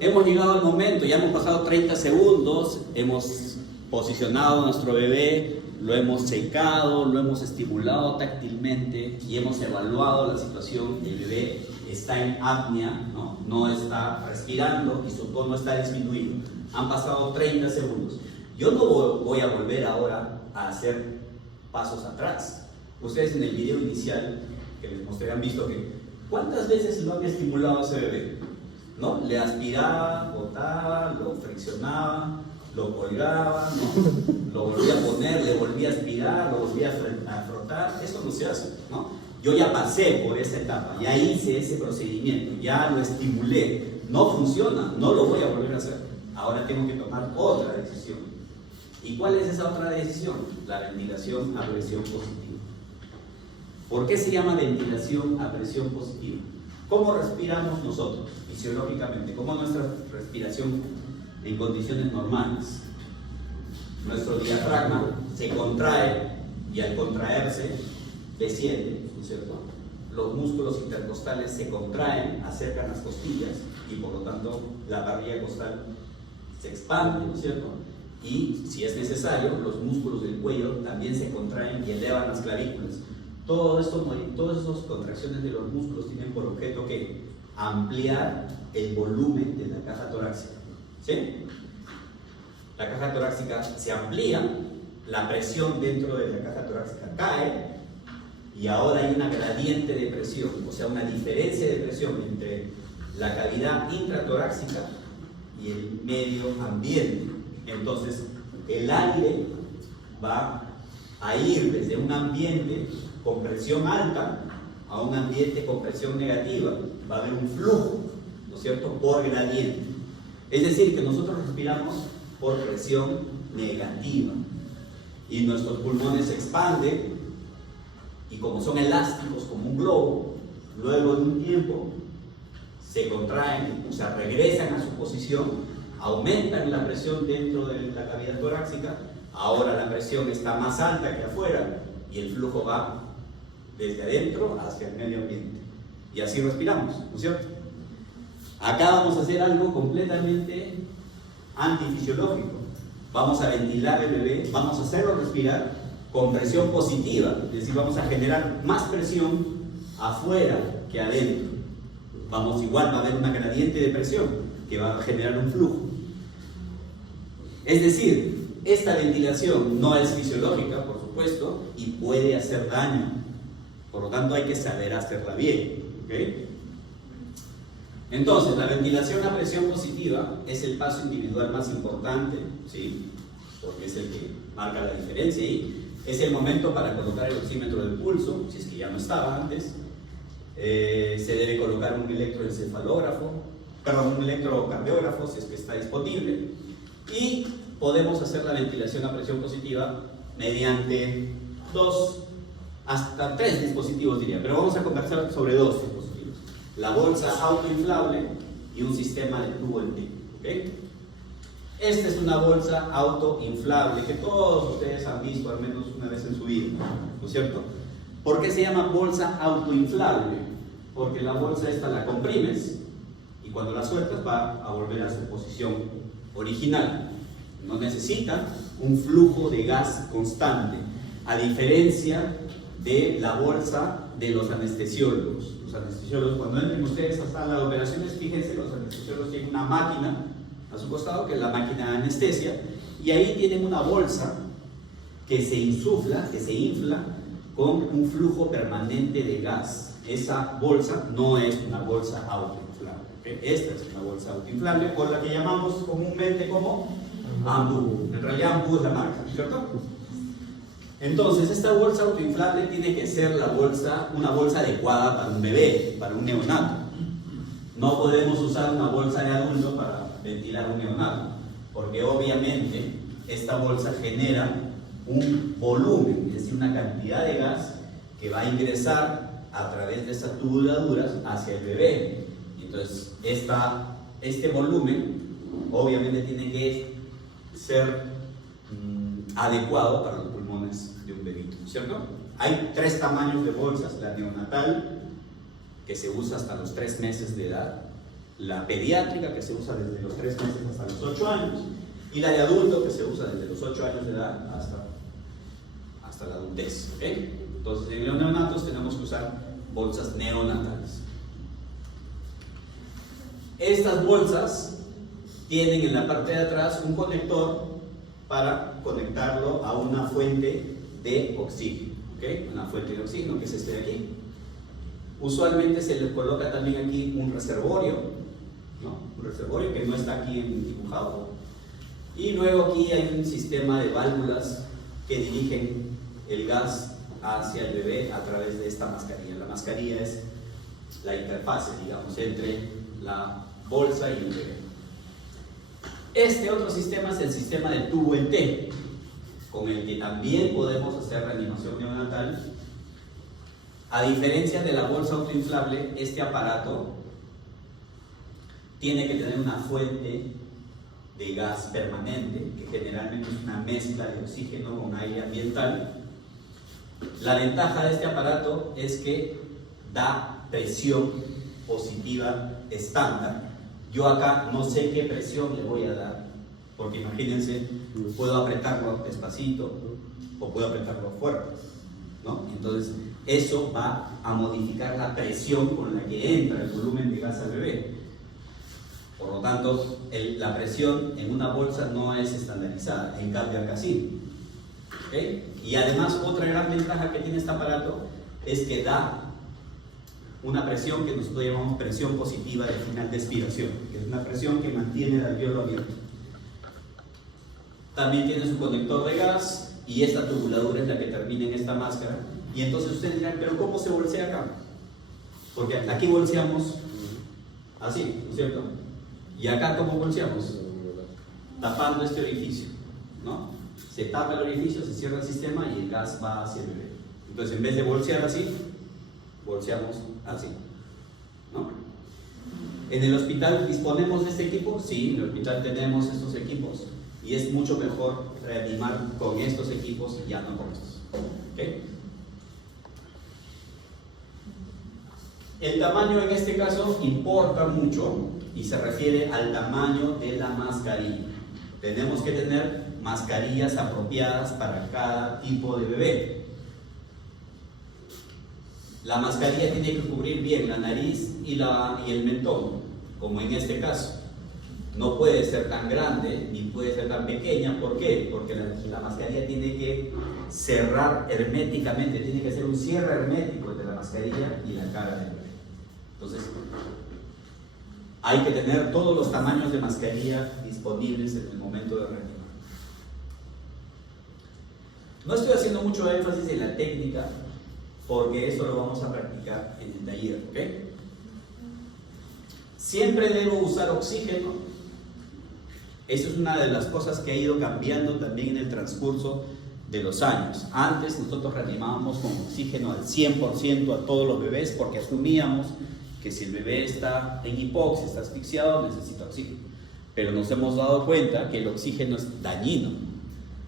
Hemos llegado al momento, ya hemos pasado 30 segundos, hemos posicionado a nuestro bebé, lo hemos secado, lo hemos estimulado táctilmente y hemos evaluado la situación. El bebé está en apnea, no está respirando y su tono está disminuido. Han pasado 30 segundos. Yo no voy a volver ahora a hacer pasos atrás. Ustedes en el video inicial que les mostré han visto que ¿cuántas veces lo han estimulado a ese bebé? ¿No? Le aspiraba, botaba, lo friccionaba, lo colgaba, ¿no? Lo volvía a poner, le volvía a aspirar, lo volvía a frotar. Eso no se hace, ¿no? Yo ya pasé por esa etapa, ya hice ese procedimiento, ya lo estimulé. No funciona, no lo voy a volver a hacer. Ahora tengo que tomar otra decisión. ¿Y cuál es esa otra decisión? La ventilación a presión positiva. ¿Por qué se llama ventilación a presión positiva? ¿Cómo respiramos nosotros fisiológicamente? ¿Cómo nuestra respiración en condiciones normales? Nuestro diafragma se contrae y al contraerse desciende, ¿no es cierto? Los músculos intercostales se contraen, acercan las costillas y por lo tanto la barriga costal se expande, ¿no es cierto? Y si es necesario, los músculos del cuello también se contraen y elevan las clavículas. Todas estas contracciones de los músculos tienen por objeto que ampliar el volumen de la caja torácica. ¿Sí? La caja torácica se amplía, la presión dentro de la caja torácica cae y ahora hay una gradiente de presión, o sea, una diferencia de presión entre la cavidad intratorácica y el medio ambiente. Entonces, el aire va a ir desde un ambiente con presión alta a un ambiente con presión negativa. Va a haber un flujo, ¿no es cierto?, por gradiente. Es decir, que nosotros respiramos por presión negativa y nuestros pulmones se expanden y como son elásticos como un globo, luego de un tiempo se contraen, o sea, regresan a su posición, aumentan la presión dentro de la cavidad torácica, ahora la presión está más alta que afuera y el flujo va desde adentro hacia el medio ambiente. Y así respiramos, ¿no es cierto? Acá vamos a hacer algo completamente antifisiológico. Vamos a ventilar el bebé, vamos a hacerlo respirar con presión positiva, es decir, vamos a generar más presión afuera que adentro. Igual va a haber una gradiente de presión que va a generar un flujo. Es decir, esta ventilación no es fisiológica, por supuesto, y puede hacer daño. Por lo tanto, hay que saber hacerla bien. ¿Okay? Entonces, la ventilación a presión positiva es el paso individual más importante, ¿sí? Porque es el que marca la diferencia y es el momento para colocar el oxímetro del pulso, si es que ya no estaba antes. Se debe colocar un electroencefalógrafo, un electrocardiógrafo, si es que está disponible. Y podemos hacer la ventilación a presión positiva mediante 2 hasta 3 dispositivos, diría, pero vamos a conversar sobre 2 dispositivos: la bolsa autoinflable y un sistema de tubo en T. ¿Okay? Esta es una bolsa autoinflable que todos ustedes han visto al menos una vez en su vida, ¿no es cierto? ¿Por qué se llama bolsa autoinflable? Porque la bolsa esta la comprimes y cuando la sueltas va a volver a su posición original. No necesita un flujo de gas constante, a diferencia de la bolsa de los anestesiólogos. Los anestesiólogos, cuando entren ustedes a sala de operaciones, fíjense, los anestesiólogos tienen una máquina a su costado, que es la máquina de anestesia, y ahí tienen una bolsa que se insufla, que se infla con un flujo permanente de gas. Esa bolsa no es una bolsa autoinflable. ¿Okay? Esta es una bolsa autoinflable, o la que llamamos comúnmente como AMBU. En realidad AMBU es la marca, ¿cierto? Entonces, esta bolsa autoinflable tiene que ser una bolsa adecuada para un bebé, para un neonato. No podemos usar una bolsa de adulto para ventilar un neonato, porque obviamente esta bolsa genera un volumen, es decir, una cantidad de gas que va a ingresar a través de esas tubuladuras hacia el bebé. Entonces, este volumen obviamente tiene que ser adecuado para los pulmones de un bebito, ¿cierto? Hay 3 tamaños de bolsas: la neonatal, que se usa hasta los 3 meses de edad, la pediátrica, que se usa desde los 3 meses hasta los 8 años, y la de adulto, que se usa desde los 8 años de edad hasta la adultez, ¿ok? Entonces, en los neonatos tenemos que usar bolsas neonatales. Estas bolsas tienen en la parte de atrás un conector para conectarlo a una fuente de oxígeno, ¿ok? Una fuente de oxígeno, que es este de aquí. Usualmente se le coloca también aquí un reservorio, ¿no? Un reservorio que no está aquí dibujado. Y luego aquí hay un sistema de válvulas que dirigen el gas hacia el bebé a través de esta mascarilla. La mascarilla es la interfase, digamos, entre la bolsa y el bebé. Este otro sistema es el sistema de tubo en T, con el que también podemos hacer reanimación neonatal. A diferencia de la bolsa autoinflable, este aparato tiene que tener una fuente de gas permanente, que generalmente es una mezcla de oxígeno con aire ambiental. La ventaja de este aparato es que da presión positiva estándar. Yo acá no sé qué presión le voy a dar, porque imagínense, puedo apretarlo despacito o puedo apretarlo fuerte, ¿no? Entonces, eso va a modificar la presión con la que entra el volumen de gas al bebé. Por lo tanto, la presión en una bolsa no es estandarizada, en cambio acá sí. ¿Okay? Y además, otra gran ventaja que tiene este aparato es que da una presión que nosotros llamamos presión positiva del final de expiración, que es una presión que mantiene el alveolo abierto. También tiene su conector de gas y esta tubuladura es la que termina en esta máscara. Y entonces ustedes dirán, ¿pero cómo se bolsea acá? Porque aquí bolseamos así, ¿no es cierto? Y acá, ¿cómo bolseamos? Tapando este orificio, ¿no? Se tapa el orificio, se cierra el sistema y el gas va hacia el bebé. Entonces, en vez de bolsear así, bolseamos así, ¿no? ¿En el hospital disponemos de este equipo? Sí, en el hospital tenemos estos equipos y es mucho mejor reanimar con estos equipos y ya no con estos. ¿Okay? El tamaño en este caso importa mucho y se refiere al tamaño de la mascarilla. Tenemos que tener mascarillas apropiadas para cada tipo de bebé. La mascarilla tiene que cubrir bien la nariz y el mentón, como en este caso. No puede ser tan grande ni puede ser tan pequeña. ¿Por qué? Porque la mascarilla tiene que cerrar herméticamente, tiene que ser un cierre hermético entre la mascarilla y la cara del bebé. Entonces, hay que tener todos los tamaños de mascarilla disponibles en el momento de reanimar. No estoy haciendo mucho énfasis en la técnica, porque eso lo vamos a practicar en el taller, ¿ok? Siempre debo usar oxígeno. Eso es una de las cosas que ha ido cambiando también en el transcurso de los años. Antes nosotros reanimábamos con oxígeno al 100% a todos los bebés porque asumíamos que si el bebé está en hipoxia, está asfixiado, necesita oxígeno. Pero nos hemos dado cuenta que el oxígeno es dañino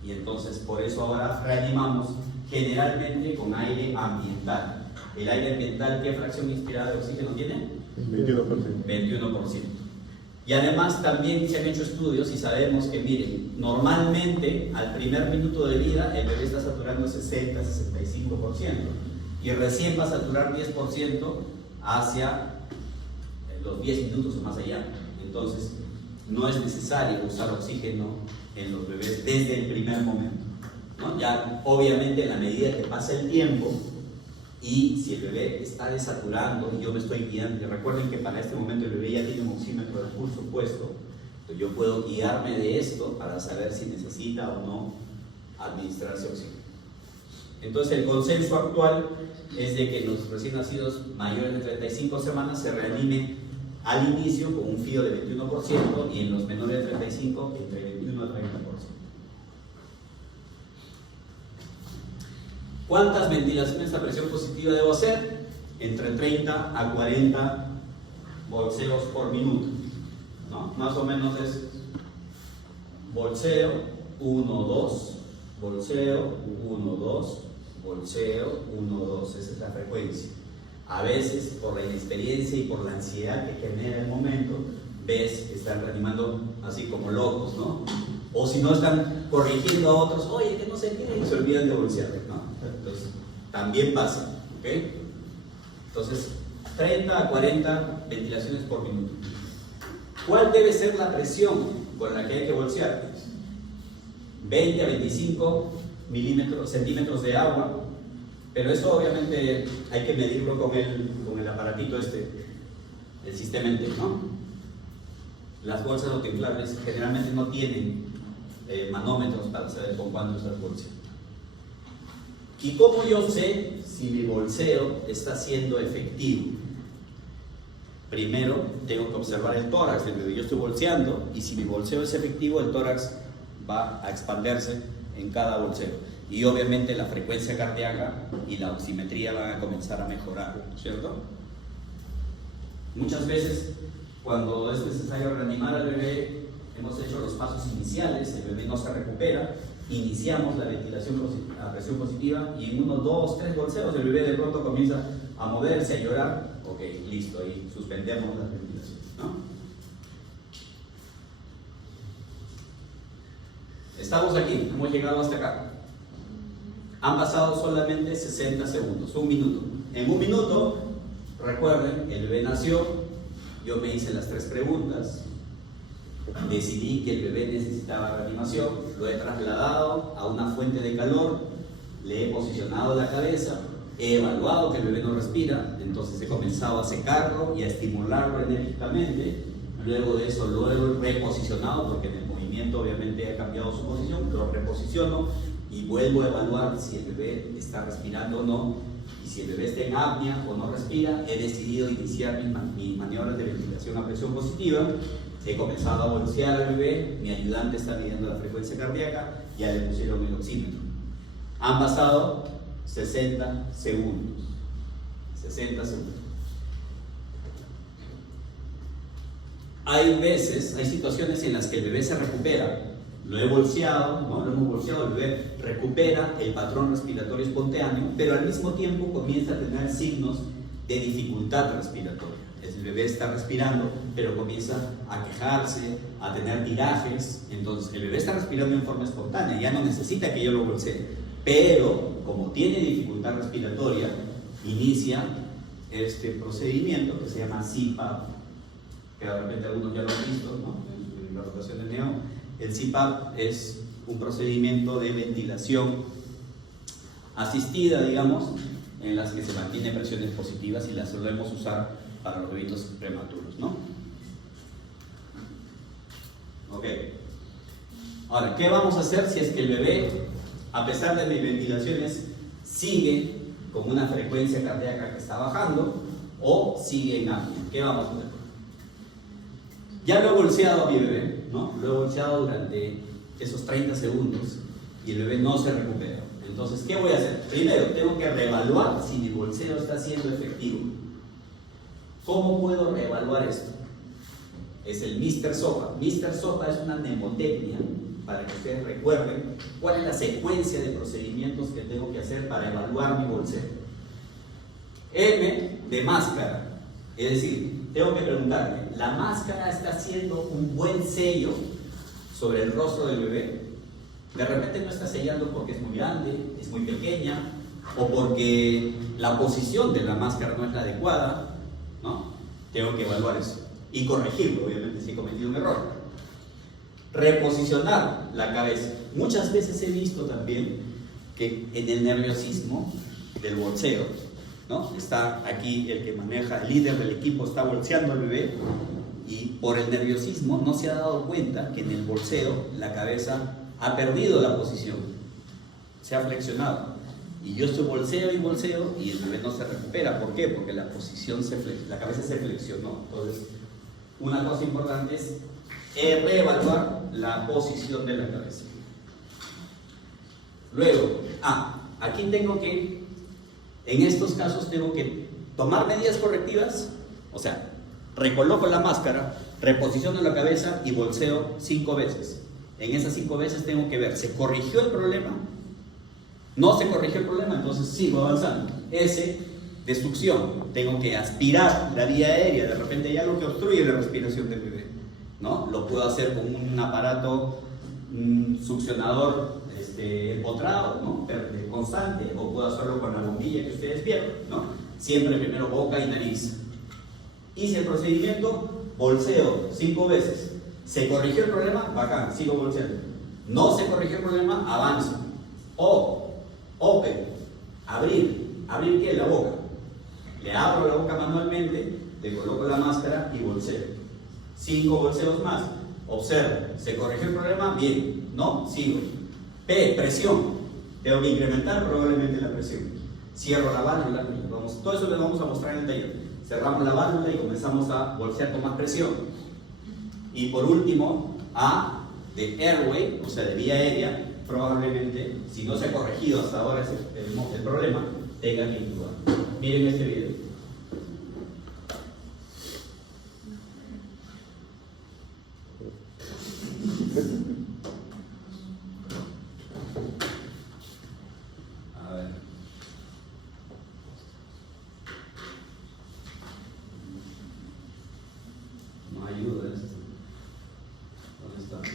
y entonces por eso ahora reanimamos generalmente con aire ambiental. ¿El aire ambiental qué fracción inspirada de oxígeno tiene? 21%. 21%. Y además también se han hecho estudios y sabemos que, miren, normalmente al primer minuto de vida el bebé está saturando 60-65% y recién va a saturar 10% hacia los 10 minutos o más allá. Entonces, no es necesario usar oxígeno en los bebés desde el primer momento, ¿no? Ya, obviamente, en la medida que pasa el tiempo y si el bebé está desaturando y yo me estoy guiando, y recuerden que para este momento el bebé ya tiene un oxímetro de pulso puesto, entonces yo puedo guiarme de esto para saber si necesita o no administrarse oxígeno. Entonces, el consenso actual es de que los recién nacidos mayores de 35 semanas se reanime al inicio con un FIO de 21% y en los menores de 35 entre 21 a 30%. ¿Cuántas ventilaciones a presión positiva debo hacer? entre 30 a 40 bolseos por minuto, ¿no? Más o menos es bolseo, 1, 2, bolseo, 1, 2, bolseo, 1, 2. Esa es la frecuencia. A veces, por la inexperiencia y por la ansiedad que genera el momento, ves que están reanimando así como locos, ¿no? O si no, están corrigiendo a otros, oye, que no se entiende, y se olvidan de bolsear, ¿no? Entonces, también pasa, ¿ok? Entonces, 30 a 40 ventilaciones por minuto. ¿Cuál debe ser la presión con la que hay que bolsear? 20 a 25 centímetros de agua, pero eso obviamente hay que medirlo con el aparatito el sistema entero, ¿no? Las bolsas autoinflables generalmente no tienen manómetros para saber con cuánto está el bolseo. ¿Y cómo yo sé si mi bolseo está siendo efectivo? Primero tengo que observar el tórax del bebé. Yo estoy bolseando y si mi bolseo es efectivo, el tórax va a expandirse en cada bolseo. Y obviamente la frecuencia cardíaca y la oximetría van a comenzar a mejorar, ¿cierto? Muchas veces, cuando es necesario reanimar al bebé, hemos hecho los pasos iniciales, el bebé no se recupera, iniciamos la ventilación a presión positiva y en 1, 2, 3 bolseos el bebé de pronto comienza a moverse, a llorar. Ok, listo, y suspendemos la ventilación, ¿no? Estamos aquí, hemos llegado hasta acá. Han pasado solamente 60 segundos, 1 minuto. En 1 minuto, recuerden, el bebé nació, yo me hice las 3 preguntas, decidí que el bebé necesitaba reanimación, lo he trasladado a una fuente de calor, le he posicionado la cabeza, he evaluado que el bebé no respira, entonces he comenzado a secarlo y a estimularlo enérgicamente. Luego de eso lo he reposicionado porque en el movimiento obviamente ha cambiado su posición, lo reposiciono y vuelvo a evaluar si el bebé está respirando o no, y si el bebé está en apnea o no respira. He decidido iniciar mis maniobras de ventilación a presión positiva. He comenzado a bolsear al bebé, mi ayudante está midiendo la frecuencia cardíaca, ya le pusieron el oxímetro. Han pasado 60 segundos. 60 segundos. Hay veces, hay situaciones en las que el bebé se recupera. Lo he bolseado, ¿no? Lo hemos bolseado, el bebé recupera el patrón respiratorio espontáneo, pero al mismo tiempo comienza a tener signos de dificultad respiratoria. El bebé está respirando, pero comienza a quejarse, a tener tirajes. Entonces, el bebé está respirando en forma espontánea, ya no necesita que yo lo bolsee. Pero, como tiene dificultad respiratoria, inicia este procedimiento que se llama CPAP, que de repente algunos ya lo han visto, ¿no? En la rotación de Neo. El CPAP es un procedimiento de ventilación asistida, digamos, en las que se mantiene presiones positivas y las solemos usar para los bebitos prematuros, ¿no? Ok. Ahora, ¿qué vamos a hacer si es que el bebé, a pesar de mis ventilaciones, sigue con una frecuencia cardíaca que está bajando o sigue en apnea? ¿Qué vamos a hacer? Ya lo he bolseado a mi bebé, ¿no? Lo he bolseado durante esos 30 segundos y el bebé no se recupera. Entonces, ¿qué voy a hacer? Primero, tengo que reevaluar si mi bolseo está siendo efectivo. ¿Cómo puedo reevaluar esto? Es el Mr. Sopa. Mr. Sopa es una mnemotecnia para que ustedes recuerden cuál es la secuencia de procedimientos que tengo que hacer para evaluar mi bolseo. M de máscara, es decir, tengo que preguntarme, ¿la máscara está haciendo un buen sello sobre el rostro del bebé? De repente no está sellando porque es muy grande, es muy pequeña, o porque la posición de la máscara no es la adecuada, ¿no? Tengo que evaluar eso y corregirlo, obviamente, si he cometido un error. Reposicionar la cabeza. Muchas veces he visto también que en el nerviosismo del bolseo, ¿no? Está aquí el que maneja, el líder del equipo está bolseando al bebé y por el nerviosismo no se ha dado cuenta que en el bolseo la cabeza ha perdido la posición, se ha flexionado. Y yo estoy bolseo y el bebé no se recupera. ¿Por qué? Porque la posición la cabeza se flexionó. Entonces, una cosa importante es reevaluar la posición de la cabeza. Luego, aquí tengo que, en estos casos tengo que tomar medidas correctivas, o sea, recoloco la máscara, reposiciono la cabeza y bolseo 5 veces. En esas 5 veces tengo que ver, ¿se corrigió el problema? No se corrigió el problema, entonces sigo avanzando. S, destrucción. Tengo que aspirar la vía aérea, de repente hay algo que obstruye la respiración del bebé, ¿no? Lo puedo hacer con un aparato succionador empotrado, ¿no? Constante, o puedo hacerlo con la bombilla que ustedes vieron, ¿no? Siempre primero boca y nariz. Hice el procedimiento, bolseo 5 veces. ¿Se corrigió el problema? Bacán, sigo bolseando. No se corrigió el problema, avanzo. O, open, abrir. ¿Abrir qué? La boca. Le abro la boca manualmente, le coloco la máscara y bolseo. 5 bolseos más. Observo, ¿se corrigió el problema? Bien. No, sigo. P, presión. Tengo que incrementar probablemente la presión. Cierro la válvula. Todo eso les vamos a mostrar en el taller. Cerramos la válvula y comenzamos a bolsear con más presión. Y por último, A, de airway, o sea, de vía aérea, probablemente, si no se ha corregido hasta ahora el problema, tenga que intubar. Miren este video. A ver. No ayuda esto. ¿Dónde estamos?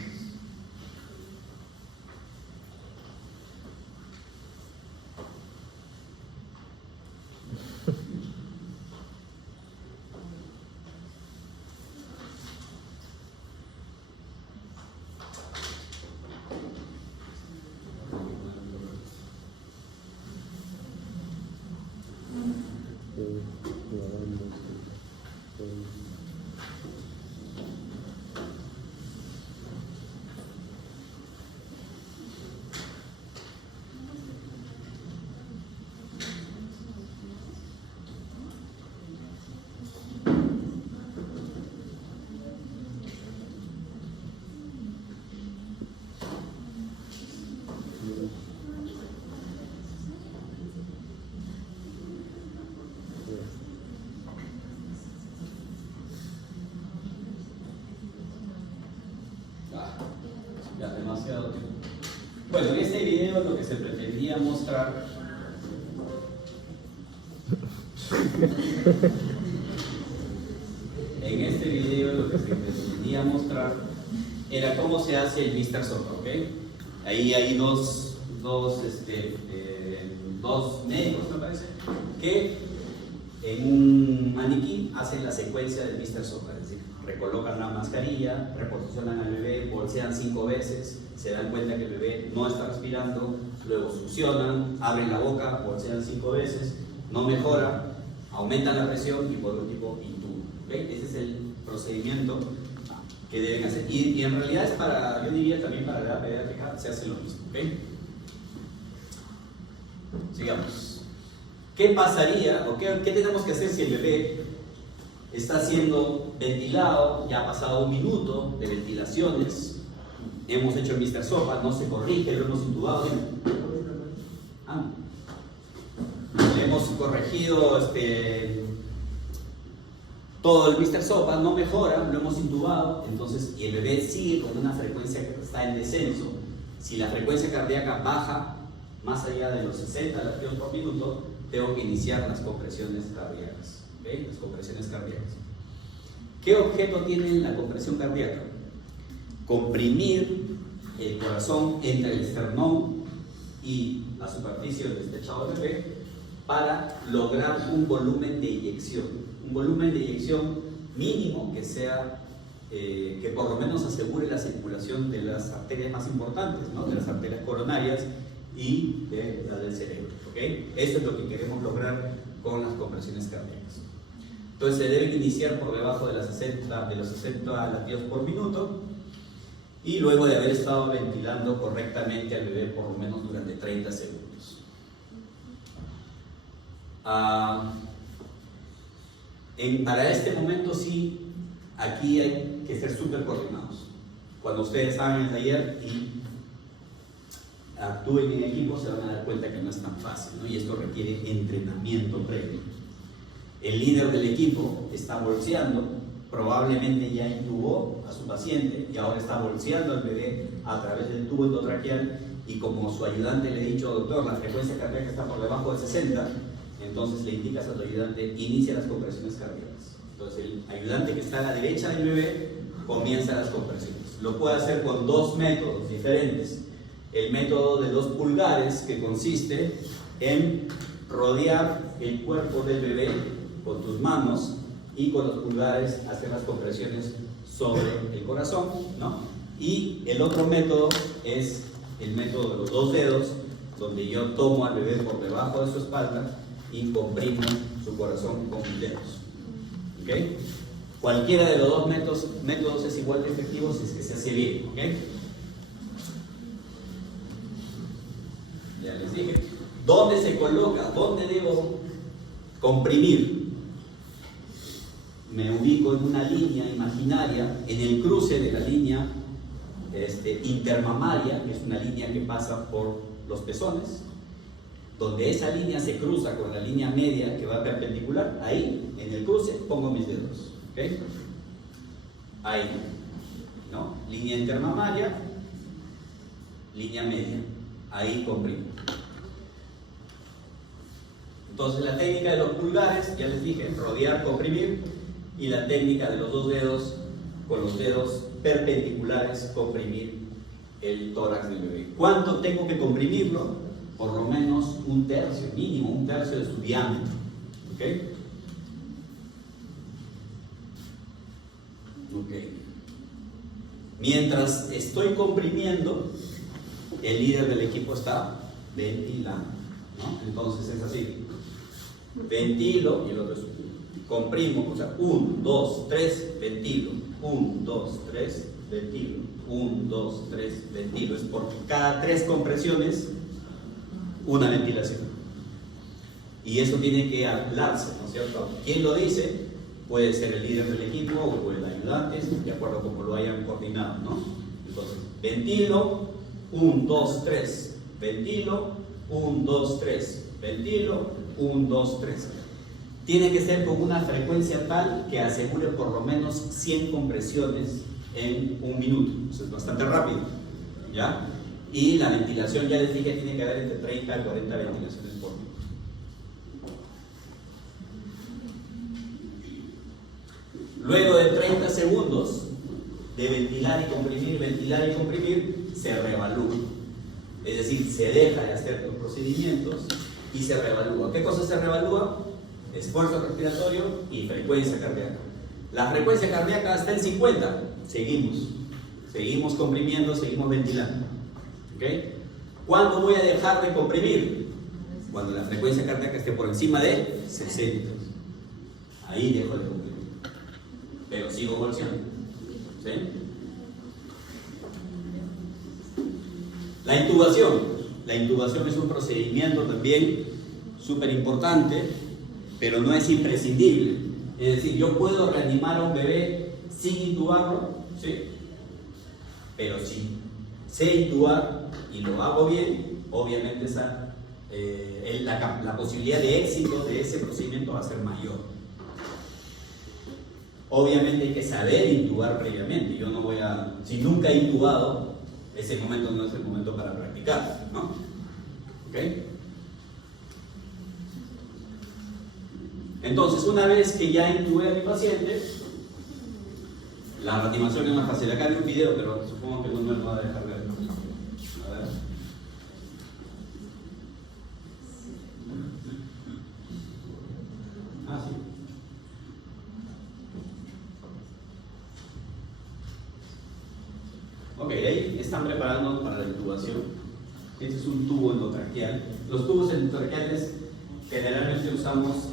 Ya, demasiado tiempo. Bueno, en este video lo que se pretendía mostrar era cómo se hace el Mr. Sopa, ¿ok? Ahí hay dos médicos, me parece, que en un maniquí hacen la secuencia del Mr. Sopa, es decir, recolocan la mascarilla, reposicionan al bebé, bolsean 5 veces, se dan cuenta que el bebé no está respirando, luego succionan, abren la boca, bolsean 5 veces, no mejora, aumentan la presión y por último intuban, ¿okay? Ese es el procedimiento que deben hacer. Y en realidad es para, yo diría también para la pediátrica se hace lo mismo, ¿ok? Sigamos. ¿Qué pasaría o qué tenemos que hacer si el bebé está siendo ventilado, ya ha pasado 1 minuto de ventilaciones, hemos hecho el Mr. Sopa, no se corrige, lo hemos intubado, hemos corregido todo el Mr. Sopa, no mejora, lo hemos intubado, entonces, y el bebé sigue con una frecuencia que está en descenso. Si la frecuencia cardíaca baja más allá de los 60 latidos por minuto, tengo que iniciar las compresiones cardíacas, ¿okay? Las compresiones cardíacas. ¿Qué objeto tiene la compresión cardíaca? Comprimir el corazón entre el esternón y la superficie del destechado del bebé para lograr un volumen de inyección. Un volumen de inyección mínimo que sea, que por lo menos asegure la circulación de las arterias más importantes, ¿no? De las arterias coronarias y de la del cerebro, ¿okay? Eso es lo que queremos lograr con las compresiones cardíacas. Entonces se deben iniciar por debajo de los 60 latidos por minuto y luego de haber estado ventilando correctamente al bebé por lo menos durante 30 segundos. Para este momento sí, aquí hay que ser súper coordinados. Cuando ustedes hagan el taller y actúen en equipo se van a dar cuenta que no es tan fácil, ¿no? Y esto requiere entrenamiento previo. El líder del equipo está bolseando, probablemente ya intubó a su paciente y ahora está bolseando al bebé a través del tubo endotraqueal, y como su ayudante le ha dicho, doctor, la frecuencia cardíaca está por debajo de 60, entonces le indicas a tu ayudante, inicia las compresiones cardíacas. Entonces el ayudante que está a la derecha del bebé comienza las compresiones. Lo puede hacer con dos métodos diferentes. El método de 2 pulgares, que consiste en rodear el cuerpo del bebé con tus manos y con los pulgares hacer las compresiones sobre el corazón, ¿no? Y el otro método es el método de los 2 dedos, donde yo tomo al bebé por debajo de su espalda y comprimo su corazón con mis dedos. ¿Okay? Cualquiera de los 2 métodos es igual de efectivo si es que se hace bien. ¿Okay? Ya les dije. ¿Dónde se coloca? ¿Dónde debo comprimir? Me ubico en una línea imaginaria, en el cruce de la línea intermamaria, que es una línea que pasa por los pezones, donde esa línea se cruza con la línea media que va perpendicular. Ahí, en el cruce, pongo mis dedos. ¿Okay? Ahí, ¿no? Línea intermamaria, línea media. Ahí comprimo. Entonces la técnica de los pulgares, ya les dije, rodear, comprimir, y la técnica de los 2 dedos, con los dedos perpendiculares, comprimir el tórax del bebé. ¿Cuánto tengo que comprimirlo? Por lo menos 1/3, mínimo 1/3 de su diámetro. ¿Ok? Ok. Mientras estoy comprimiendo, el líder del equipo está ventilando, ¿no? Entonces es así. Ventilo y el otro es comprimo, o sea, 1, 2, 3, ventilo, 1, 2, 3, ventilo, 1, 2, 3, ventilo. Es por cada 3 compresiones una ventilación. Y eso tiene que hablarse, ¿no es cierto? ¿Quién lo dice? Puede ser el líder del equipo o el ayudante, de acuerdo a cómo lo hayan coordinado, ¿no? Entonces, ventilo, 1, 2, 3, ventilo, 1, 2, 3, ventilo, 1, 2, 3. Tiene que ser con una frecuencia tal que asegure por lo menos 100 compresiones en 1 minuto. Eso es bastante rápido, ¿ya? Y la ventilación, ya les dije, tiene que haber entre 30 y 40 ventilaciones por minuto. Luego de 30 segundos de ventilar y comprimir, se reevalúa. Es decir, se deja de hacer los procedimientos y se reevalúa. ¿Qué cosa se reevalúa? Esfuerzo respiratorio y frecuencia cardíaca. La frecuencia cardíaca está en 50. Seguimos comprimiendo, seguimos ventilando. ¿Okay? ¿Cuándo voy a dejar de comprimir? Cuando la frecuencia cardíaca esté por encima de 60. Ahí dejo de comprimir. Pero sigo bolseando. ¿Sí? La intubación. La intubación es un procedimiento también súper importante, pero no es imprescindible. Es decir, yo puedo reanimar a un bebé sin intubarlo, ¿sí? Pero si sé intubar y lo hago bien, obviamente la posibilidad de éxito de ese procedimiento va a ser mayor. Obviamente hay que saber intubar previamente. Yo no voy a, si nunca he intubado, ese momento no es el momento para practicar, ¿no? ¿Ok? Entonces, una vez que ya intubé a mi paciente, la reanimación es más fácil. Acá hay un video, pero supongo que no me lo va a dejar ver. A ver. Ah, sí. Ok, ahí están preparando para la intubación. Este es un tubo endotraqueal. Los tubos endotraqueales generalmente usamos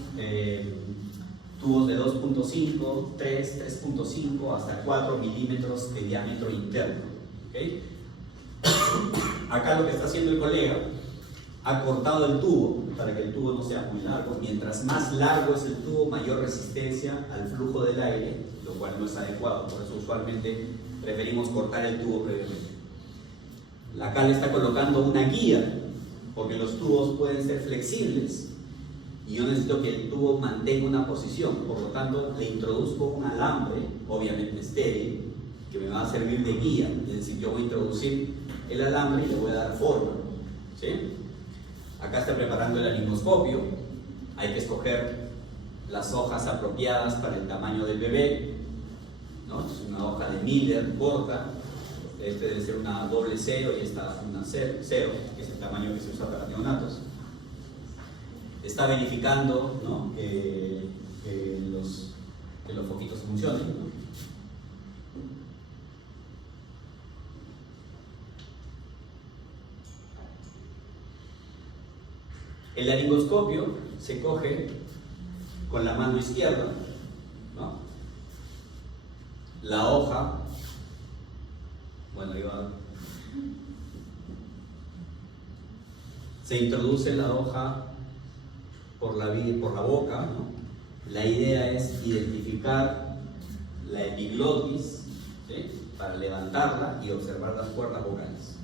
tubos de 2.5, 3, 3.5 hasta 4 milímetros de diámetro interno. ¿Okay? Acá lo que está haciendo el colega, ha cortado el tubo para que el tubo no sea muy largo. Mientras más largo es el tubo, mayor resistencia al flujo del aire, lo cual no es adecuado. Por eso usualmente preferimos cortar el tubo previamente. Acá le está colocando una guía, porque los tubos pueden ser flexibles y yo necesito que el tubo mantenga una posición, por lo tanto le introduzco un alambre, obviamente estéril, que me va a servir de guía, es decir, yo voy a introducir el alambre y le voy a dar forma, ¿sí? Acá está preparando el laringoscopio, hay que escoger las hojas apropiadas para el tamaño del bebé, ¿no? Es una hoja de Miller corta, este debe ser una doble 0 y esta una 0, que es el tamaño que se usa para neonatos. Está verificando, ¿no? que los foquitos funcionen, ¿no? El laringoscopio se coge con la mano izquierda, ¿no? La hoja, bueno, se introduce la hoja por la boca, ¿no? La idea es identificar la epiglotis, ¿sí? Para levantarla y observar las cuerdas vocales.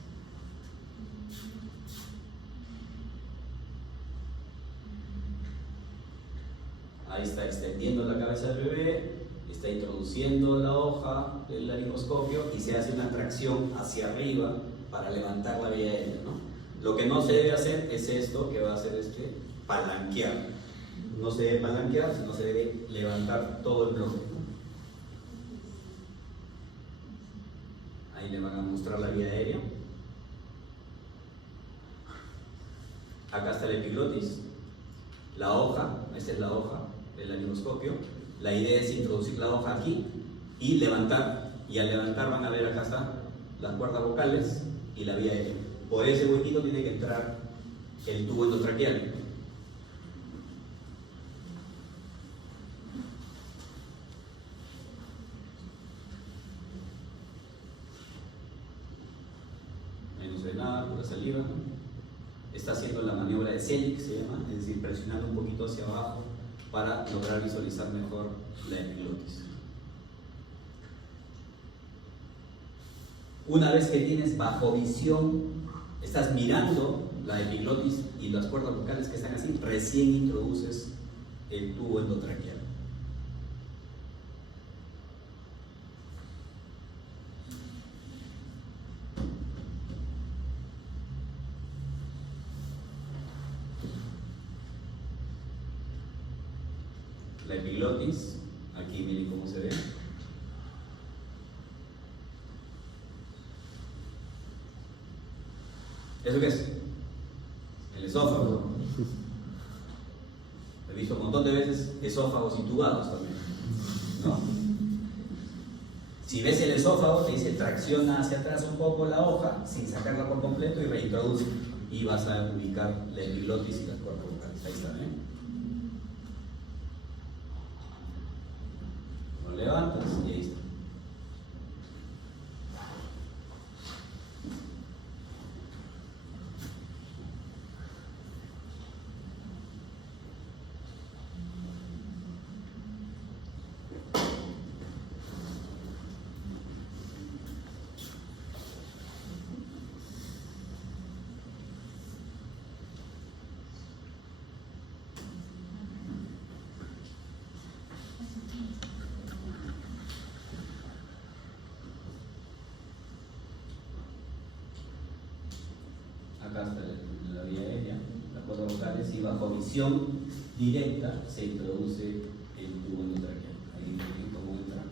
Ahí está extendiendo la cabeza del bebé, está introduciendo la hoja del laringoscopio y se hace una tracción hacia arriba para levantar la vía aérea, ¿no? Lo que no se debe hacer es esto, que va a hacer palanquear. No se debe palanquear, sino se debe levantar todo el bloque, ¿no? Ahí le van a mostrar la vía aérea. Acá está el epiglotis, la hoja, esta es la hoja del laringoscopio. La idea es introducir la hoja aquí y levantar. Y al levantar van a ver acá están las cuerdas vocales y la vía aérea. Por ese huequito tiene que entrar el tubo endotraqueal. Menos de nada, pura saliva, ¿no? Está haciendo la maniobra de Selig, se llama, es decir, presionando un poquito hacia abajo para lograr visualizar mejor la epiglotis. Una vez que tienes bajo visión, estás mirando la epiglotis y las cuerdas vocales que están así, recién introduces el tubo endotraqueal. La epiglotis, aquí miren cómo se ve. ¿Eso qué es? El esófago. He visto un montón de veces esófagos intubados también, ¿no? Si ves el esófago, te dice tracciona hacia atrás un poco la hoja sin sacarla por completo y reintroduce. Y vas a ubicar la epiglotis y las cuerdas vocales. Ahí está, ¿eh? Lo levantas y ahí está. Acá está la vía aérea, las cuerdas vocales, y bajo visión directa se introduce el tubo endotraqueal. Ahí ven cómo entra.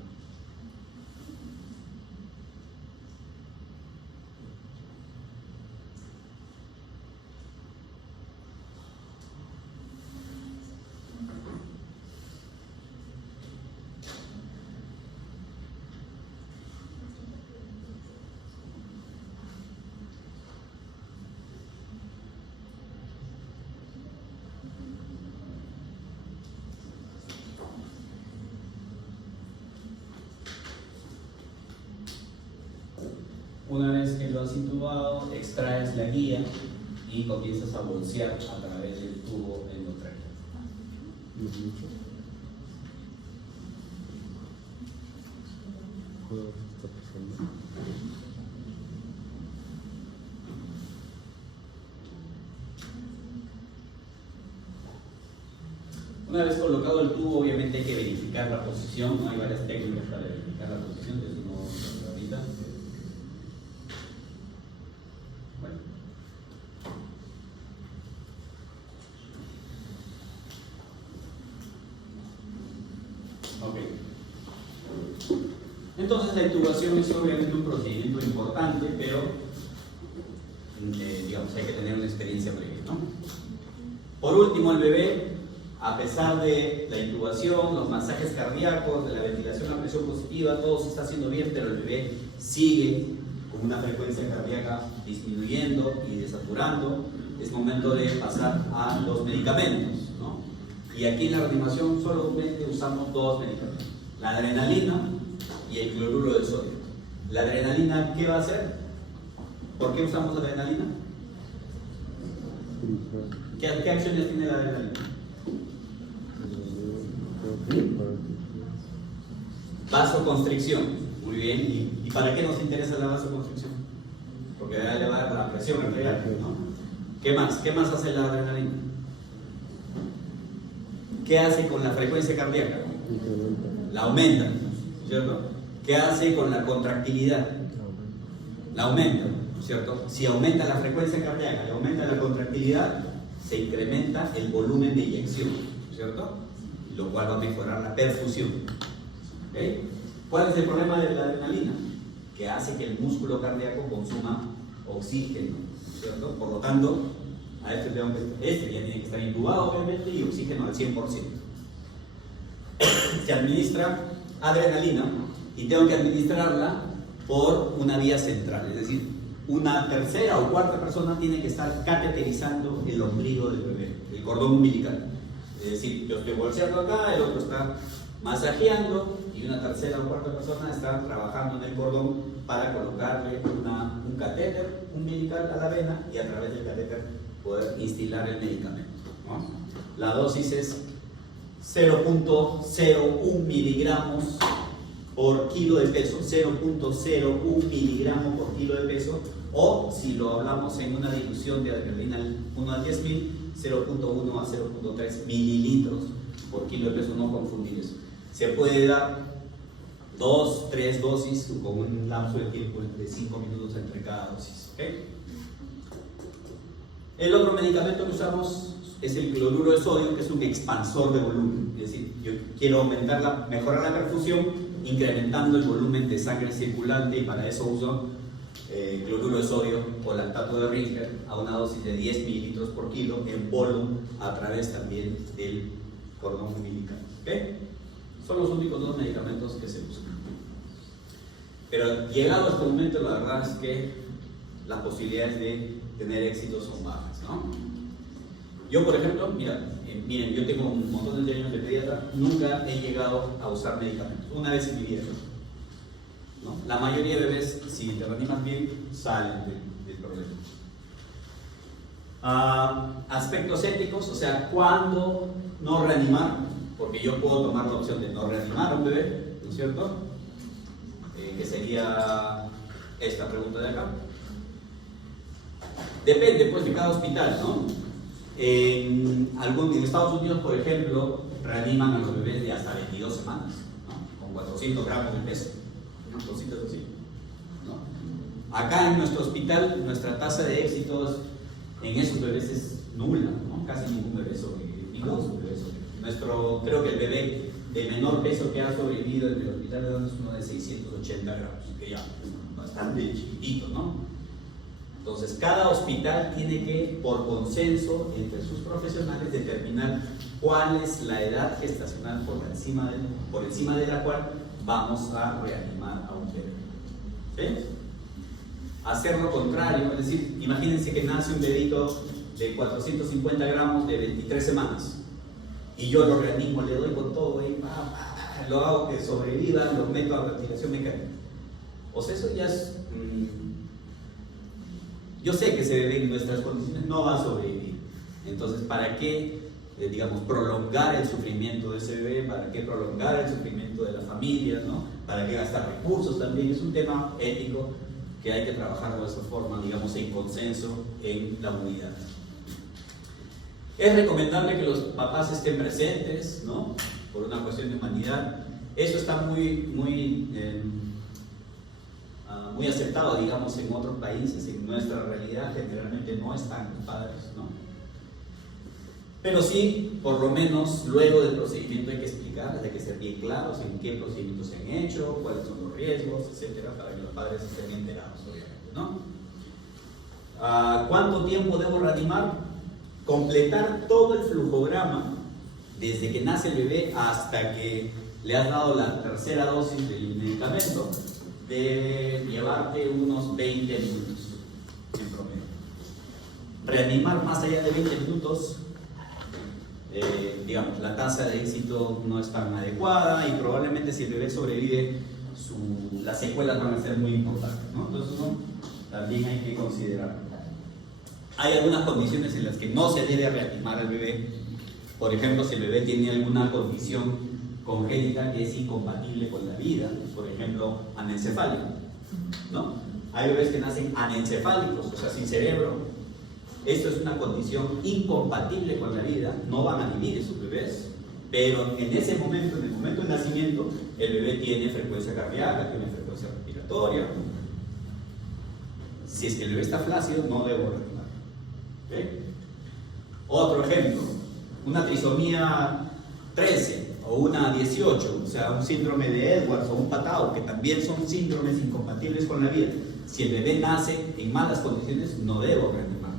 Una vez que lo has intubado, extraes la guía y comienzas a bolsear a través del tubo endotraqueal. Una vez colocado el tubo, obviamente hay que verificar la posición, ¿no? Hay varias técnicas para verificar la posición, de eso no vamos a hablar ahorita. Bueno. Ok. Entonces la intubación es obviamente un procedimiento importante, pero digamos, hay que tener una experiencia previa, ¿no? Por último, el bebé, a pesar de la intubación, los masajes cardíacos, de la ventilación a presión positiva, todo se está haciendo bien, pero el bebé sigue con una frecuencia cardíaca disminuyendo y desaturando. Es momento de pasar a los medicamentos, ¿no? Y aquí en la reanimación solamente usamos dos medicamentos: la adrenalina y el cloruro de sodio. La adrenalina, ¿qué va a hacer? ¿Por qué usamos la adrenalina? ¿Qué acciones tiene la adrenalina? Vasoconstricción. Muy bien. ¿Y para qué nos interesa la vasoconstricción? Porque va a elevar la presión arterial, ¿no? ¿Qué más? ¿Qué más hace la adrenalina? ¿Qué hace con la frecuencia cardíaca? La aumenta, ¿cierto? ¿Qué hace con la contractilidad? La aumenta, ¿cierto? Si aumenta la frecuencia cardíaca y aumenta la contractilidad, se incrementa el volumen de inyección, ¿cierto? Lo cual va a mejorar la perfusión. ¿Okay? ¿Cuál es el problema de la adrenalina? Que hace que el músculo cardíaco consuma oxígeno, ¿cierto? Por lo tanto, a este ya tiene que estar intubado, obviamente, y oxígeno al 100%. Se administra adrenalina y tengo que administrarla por una vía central, es decir, una tercera o cuarta persona tiene que estar cateterizando el ombligo del bebé, el cordón umbilical. Es decir, yo estoy bolseando acá, el otro está masajeando y una tercera o cuarta persona está trabajando en el cordón para colocarle un catéter umbilical a la vena y a través del catéter poder instilar el medicamento, ¿no? La dosis es 0.01 miligramos por kilo de peso, 0.01 miligramos por kilo de peso, o si lo hablamos en una dilución de adrenalina 1 a 10.000, 0.1 a 0.3 mililitros por kilo de peso, no confundir eso. Se puede dar 2, 3 dosis con un lapso de tiempo de 5 minutos entre cada dosis, ¿okay? El otro medicamento que usamos es el cloruro de sodio, que es un expansor de volumen. Es decir, yo quiero mejorar la perfusión incrementando el volumen de sangre circulante, y para eso uso cloruro de sodio o lactato de Ringer a una dosis de 10 mililitros por kilo en polvo a través también del cordón umbilical. ¿Okay? Son los únicos dos medicamentos que se usan. Pero llegado a este momento, la verdad es que las posibilidades de tener éxito son bajas, ¿no? Yo, por ejemplo, miren, yo tengo un montón de años de pediatra, nunca he llegado a usar medicamentos, una vez en mi vida, ¿no? La mayoría de bebés, si te reanimas bien, salen del problema. Aspectos éticos, o sea, ¿cuándo no reanimar? Porque yo puedo tomar la opción de no reanimar a un bebé, ¿no es cierto? Que sería esta pregunta de acá. Depende, pues, de cada hospital, ¿no? En Estados Unidos, por ejemplo, reaniman a los bebés de hasta 22 semanas, ¿no? Con 400 gramos de peso, ¿no? Cositas así, ¿no? Acá en nuestro hospital, nuestra tasa de éxitos en esos bebés es nula, ¿no? Casi ningún bebé sobrevive. Creo que el bebé de menor peso que ha sobrevivido en el hospital es uno de 680 gramos, que ya es bastante chiquitito, ¿no? Entonces, cada hospital tiene que, por consenso entre sus profesionales, determinar cuál es la edad gestacional por encima de la cual vamos a reanimar a un bebé. ¿Sí? Hacer lo contrario, es decir, imagínense que nace un bebito de 450 gramos de 23 semanas y yo lo reanimo, le doy con todo y lo hago que sobreviva, lo meto a ventilación mecánica. O sea, eso ya es... yo sé que ese bebé en nuestras condiciones no va a sobrevivir. Entonces, ¿para qué, prolongar el sufrimiento de ese bebé? ¿Para qué prolongar el sufrimiento de la familia, ¿no? ¿Para qué gastar recursos también? Es un tema ético que hay que trabajar de esa forma, en consenso en la unidad. Es recomendable que los papás estén presentes, ¿no? Por una cuestión de humanidad. Eso está muy aceptado, digamos, en otros países. En nuestra realidad generalmente no están los padres, ¿no? Pero sí, por lo menos, luego del procedimiento hay que explicar, hay que ser bien claros en qué procedimientos se han hecho, cuáles son los riesgos, etcétera, para que los padres estén enterados, obviamente, ¿no? ¿Cuánto tiempo debo reanimar? Completar todo el flujograma desde que nace el bebé hasta que le has dado la tercera dosis del medicamento, debe llevarte unos 20 minutos en promedio. Reanimar más allá de 20 minutos, digamos, la tasa de éxito no es tan adecuada y probablemente si el bebé sobrevive, las secuelas van a ser muy importantes, ¿no? Entonces, ¿no? También hay que considerar. Hay algunas condiciones en las que no se debe reanimar al bebé. Por ejemplo, si el bebé tiene alguna condición congénita que es incompatible con la vida, por ejemplo, anencefálico, ¿no? Hay bebés que nacen anencefálicos, o sea, sin cerebro. Esto es una condición incompatible con la vida, no van a vivir esos bebés, pero en ese momento, en el momento del nacimiento, el bebé tiene frecuencia cardíaca, tiene frecuencia respiratoria. Si es que el bebé está flácido, no debo reanimar. ¿Okay? Otro ejemplo, una trisomía 13 o una 18, o sea, un síndrome de Edwards o un Patau, que también son síndromes incompatibles con la vida. Si el bebé nace en malas condiciones, no debo reanimar.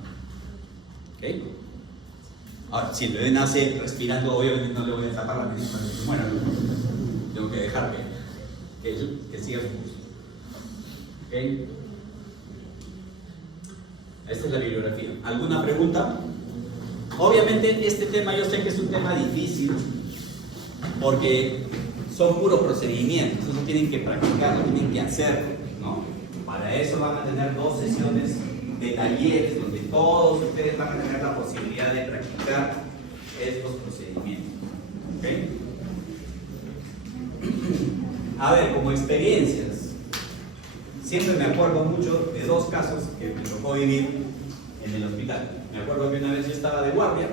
¿Okay? Ahora, si el bebé nace respirando, obviamente no le voy a tapar la nariz para que se muera. Tengo que dejar que siga su curso. ¿Okay? Esta es la bibliografía. ¿Alguna pregunta? Obviamente este tema yo sé que es un tema difícil porque son puros procedimientos, eso tienen que practicar, lo tienen que hacer, ¿no? Para eso van a tener 2 sesiones de talleres donde todos ustedes van a tener la posibilidad de practicar estos procedimientos. ¿Okay? A ver, como experiencias, siempre me acuerdo mucho de 2 casos que me tocó vivir en el hospital. Me acuerdo que una vez yo estaba de guardia,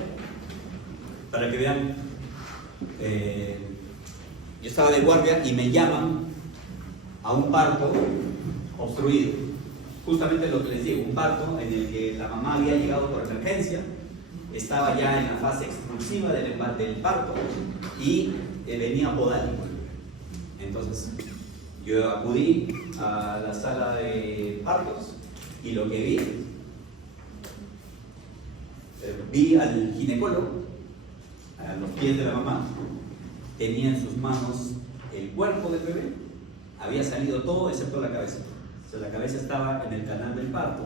para que vean, yo estaba de guardia y me llaman a un parto obstruido. Justamente lo que les digo, un parto en el que la mamá había llegado por emergencia, estaba ya en la fase expulsiva del parto y venía podálico. Entonces, yo acudí a la sala de partos y lo que vi al ginecólogo, a los pies de la mamá, tenía en sus manos el cuerpo del bebé, había salido todo excepto la cabeza. O sea, la cabeza estaba en el canal del parto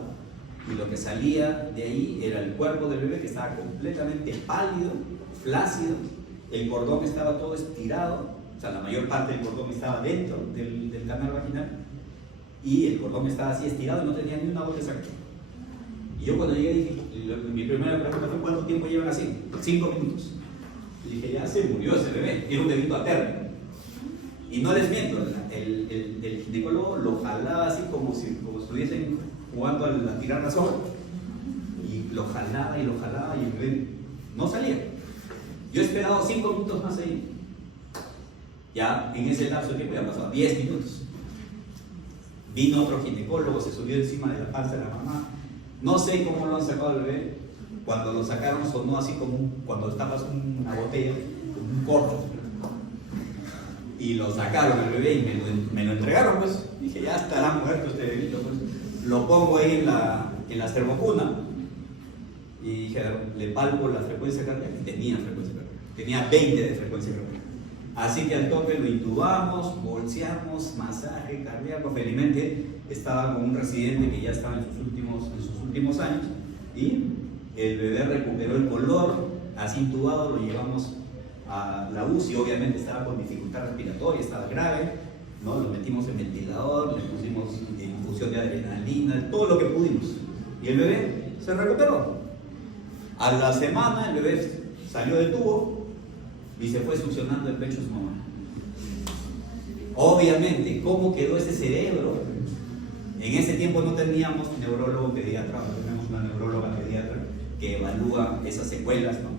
y lo que salía de ahí era el cuerpo del bebé que estaba completamente pálido, flácido, el cordón estaba todo estirado, o sea, la mayor parte del cordón estaba dentro del canal vaginal y el cordón estaba así estirado y no tenía ni una gota de sangre. Y yo cuando llegué dije, mi primera pregunta fue ¿cuánto tiempo llevan así? 5 minutos. Y dije, ya se murió ese bebé, era un bebito a término. Y no les miento, el ginecólogo lo jalaba así como si estuviesen jugando a tirar la soga. Y lo jalaba y el bebé no salía. Yo he esperado 5 minutos más ahí. Ya en ese lapso de tiempo ya pasado 10 minutos. Vino otro ginecólogo, se subió encima de la panza de la mamá. No sé cómo lo han sacado al bebé. Cuando lo sacaron sonó así como cuando tapas una botella, como un corcho. Y lo sacaron al bebé y me lo entregaron, pues. Dije, ya estará muerto este bebito, pues. Lo pongo ahí en la termocuna. Y dije, le palpo la frecuencia cardíaca. Y tenía frecuencia cardíaca. Tenía 20 de frecuencia cardíaca. Así que al toque lo intubamos, bolseamos, masaje cardíaco. Felizmente estaba con un residente que ya estaba en sus últimos años. Y el bebé recuperó el color, así intubado, lo llevamos a la UCI, obviamente estaba con dificultad respiratoria, estaba grave, ¿no? Lo metimos en ventilador, le pusimos infusión de adrenalina, todo lo que pudimos. Y el bebé se recuperó. A la semana el bebé salió del tubo y se fue succionando el pecho de su mamá. Obviamente, ¿cómo quedó ese cerebro? En ese tiempo no teníamos neurólogo pediatra, no teníamos una neuróloga pediatra. que evalúa esas secuelas, ¿no?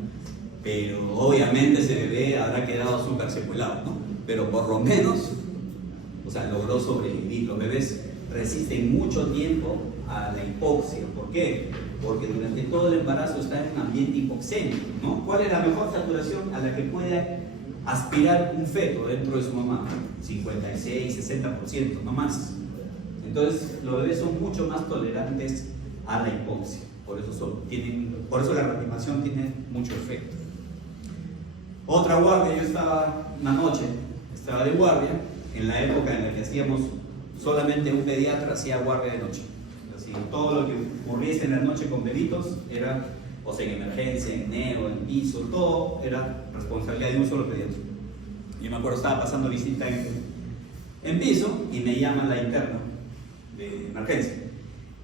Pero obviamente ese bebé habrá quedado súper secuelado, ¿no? Pero por lo menos, o sea, logró sobrevivir. Los bebés resisten mucho tiempo a la hipoxia. ¿Por qué? Porque durante todo el embarazo está en un ambiente hipoxémico, ¿no? ¿Cuál es la mejor saturación a la que puede aspirar un feto dentro de su mamá? 56, 60%, no más. Entonces, los bebés son mucho más tolerantes a la hipoxia. Por eso la reanimación tiene mucho efecto. Otra guardia, yo estaba una noche, estaba de guardia, en la época en la que hacíamos solamente un pediatra hacía guardia de noche. Así, todo lo que ocurriese en la noche con bebitos era, o sea, en emergencia, en neo, en piso, todo era responsabilidad de un solo pediatra. Yo me acuerdo, estaba pasando visita en piso y me llama la interna de emergencia.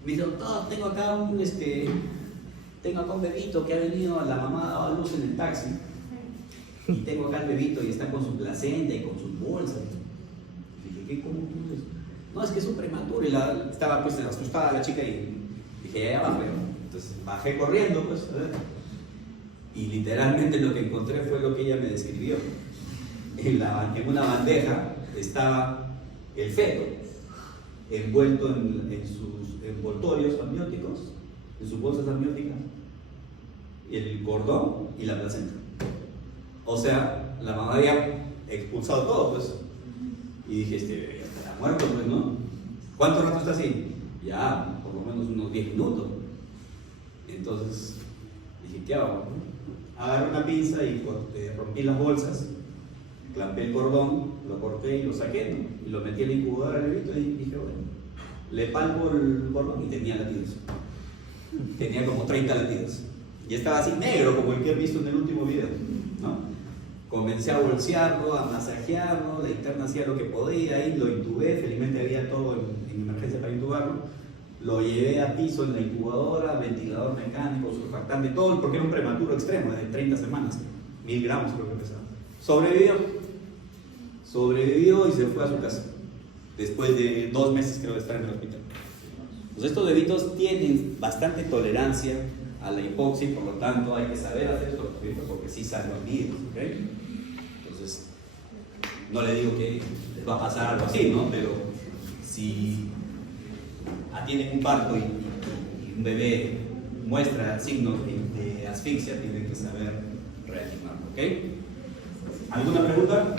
Me dice, doctor, tengo acá un bebito que ha venido, la mamá ha dado a luz en el taxi. Y tengo acá el bebito y está con su placenta y con sus bolsas. Y dije, ¿qué? ¿Cómo tú dices? No, es que es un prematuro. Y estaba pues asustada la chica y dije, ya bajé. Entonces bajé corriendo, pues, a ver. Y literalmente lo que encontré fue lo que ella me describió. En una bandeja estaba el feto, envuelto en sus envoltorios amnióticos, en sus bolsas amnióticas, el cordón y la placenta. O sea, la mamá había expulsado todo, pues. Y dije, este bebé ya estará muerto, pues, ¿no? ¿Cuánto rato está así? Ya, por lo menos unos 10 minutos. Entonces, dije, ¿qué hago? Agarré una pinza y rompí las bolsas, clampé el cordón, lo corté y lo saqué, ¿no? Y lo metí en la incubadora del bebito y dije, bueno, le palpo el cordón y tenía latidos. Tenía como 30 latidos. Y estaba así negro, como el que he visto en el último video, ¿no? Comencé a bolsearlo, a masajearlo, la interna hacía lo que podía y lo intubé, felizmente había todo en emergencia para intubarlo. Lo llevé a piso en la incubadora, ventilador mecánico, surfactante, todo, porque era un prematuro extremo de 30 semanas, 1000 gramos creo que pesaba. Sobrevivió y se fue a su casa, después de 2 meses creo de estar en el hospital. Pues estos bebitos tienen bastante tolerancia a la hipoxia y por lo tanto hay que saber hacer estos bebitos porque sí salvan vidas, ¿ok? Entonces, no le digo que les va a pasar algo así, ¿no? Pero si atienden un parto y un bebé muestra signos de asfixia, tienen que saber reanimarlo, ¿ok? ¿Alguna pregunta?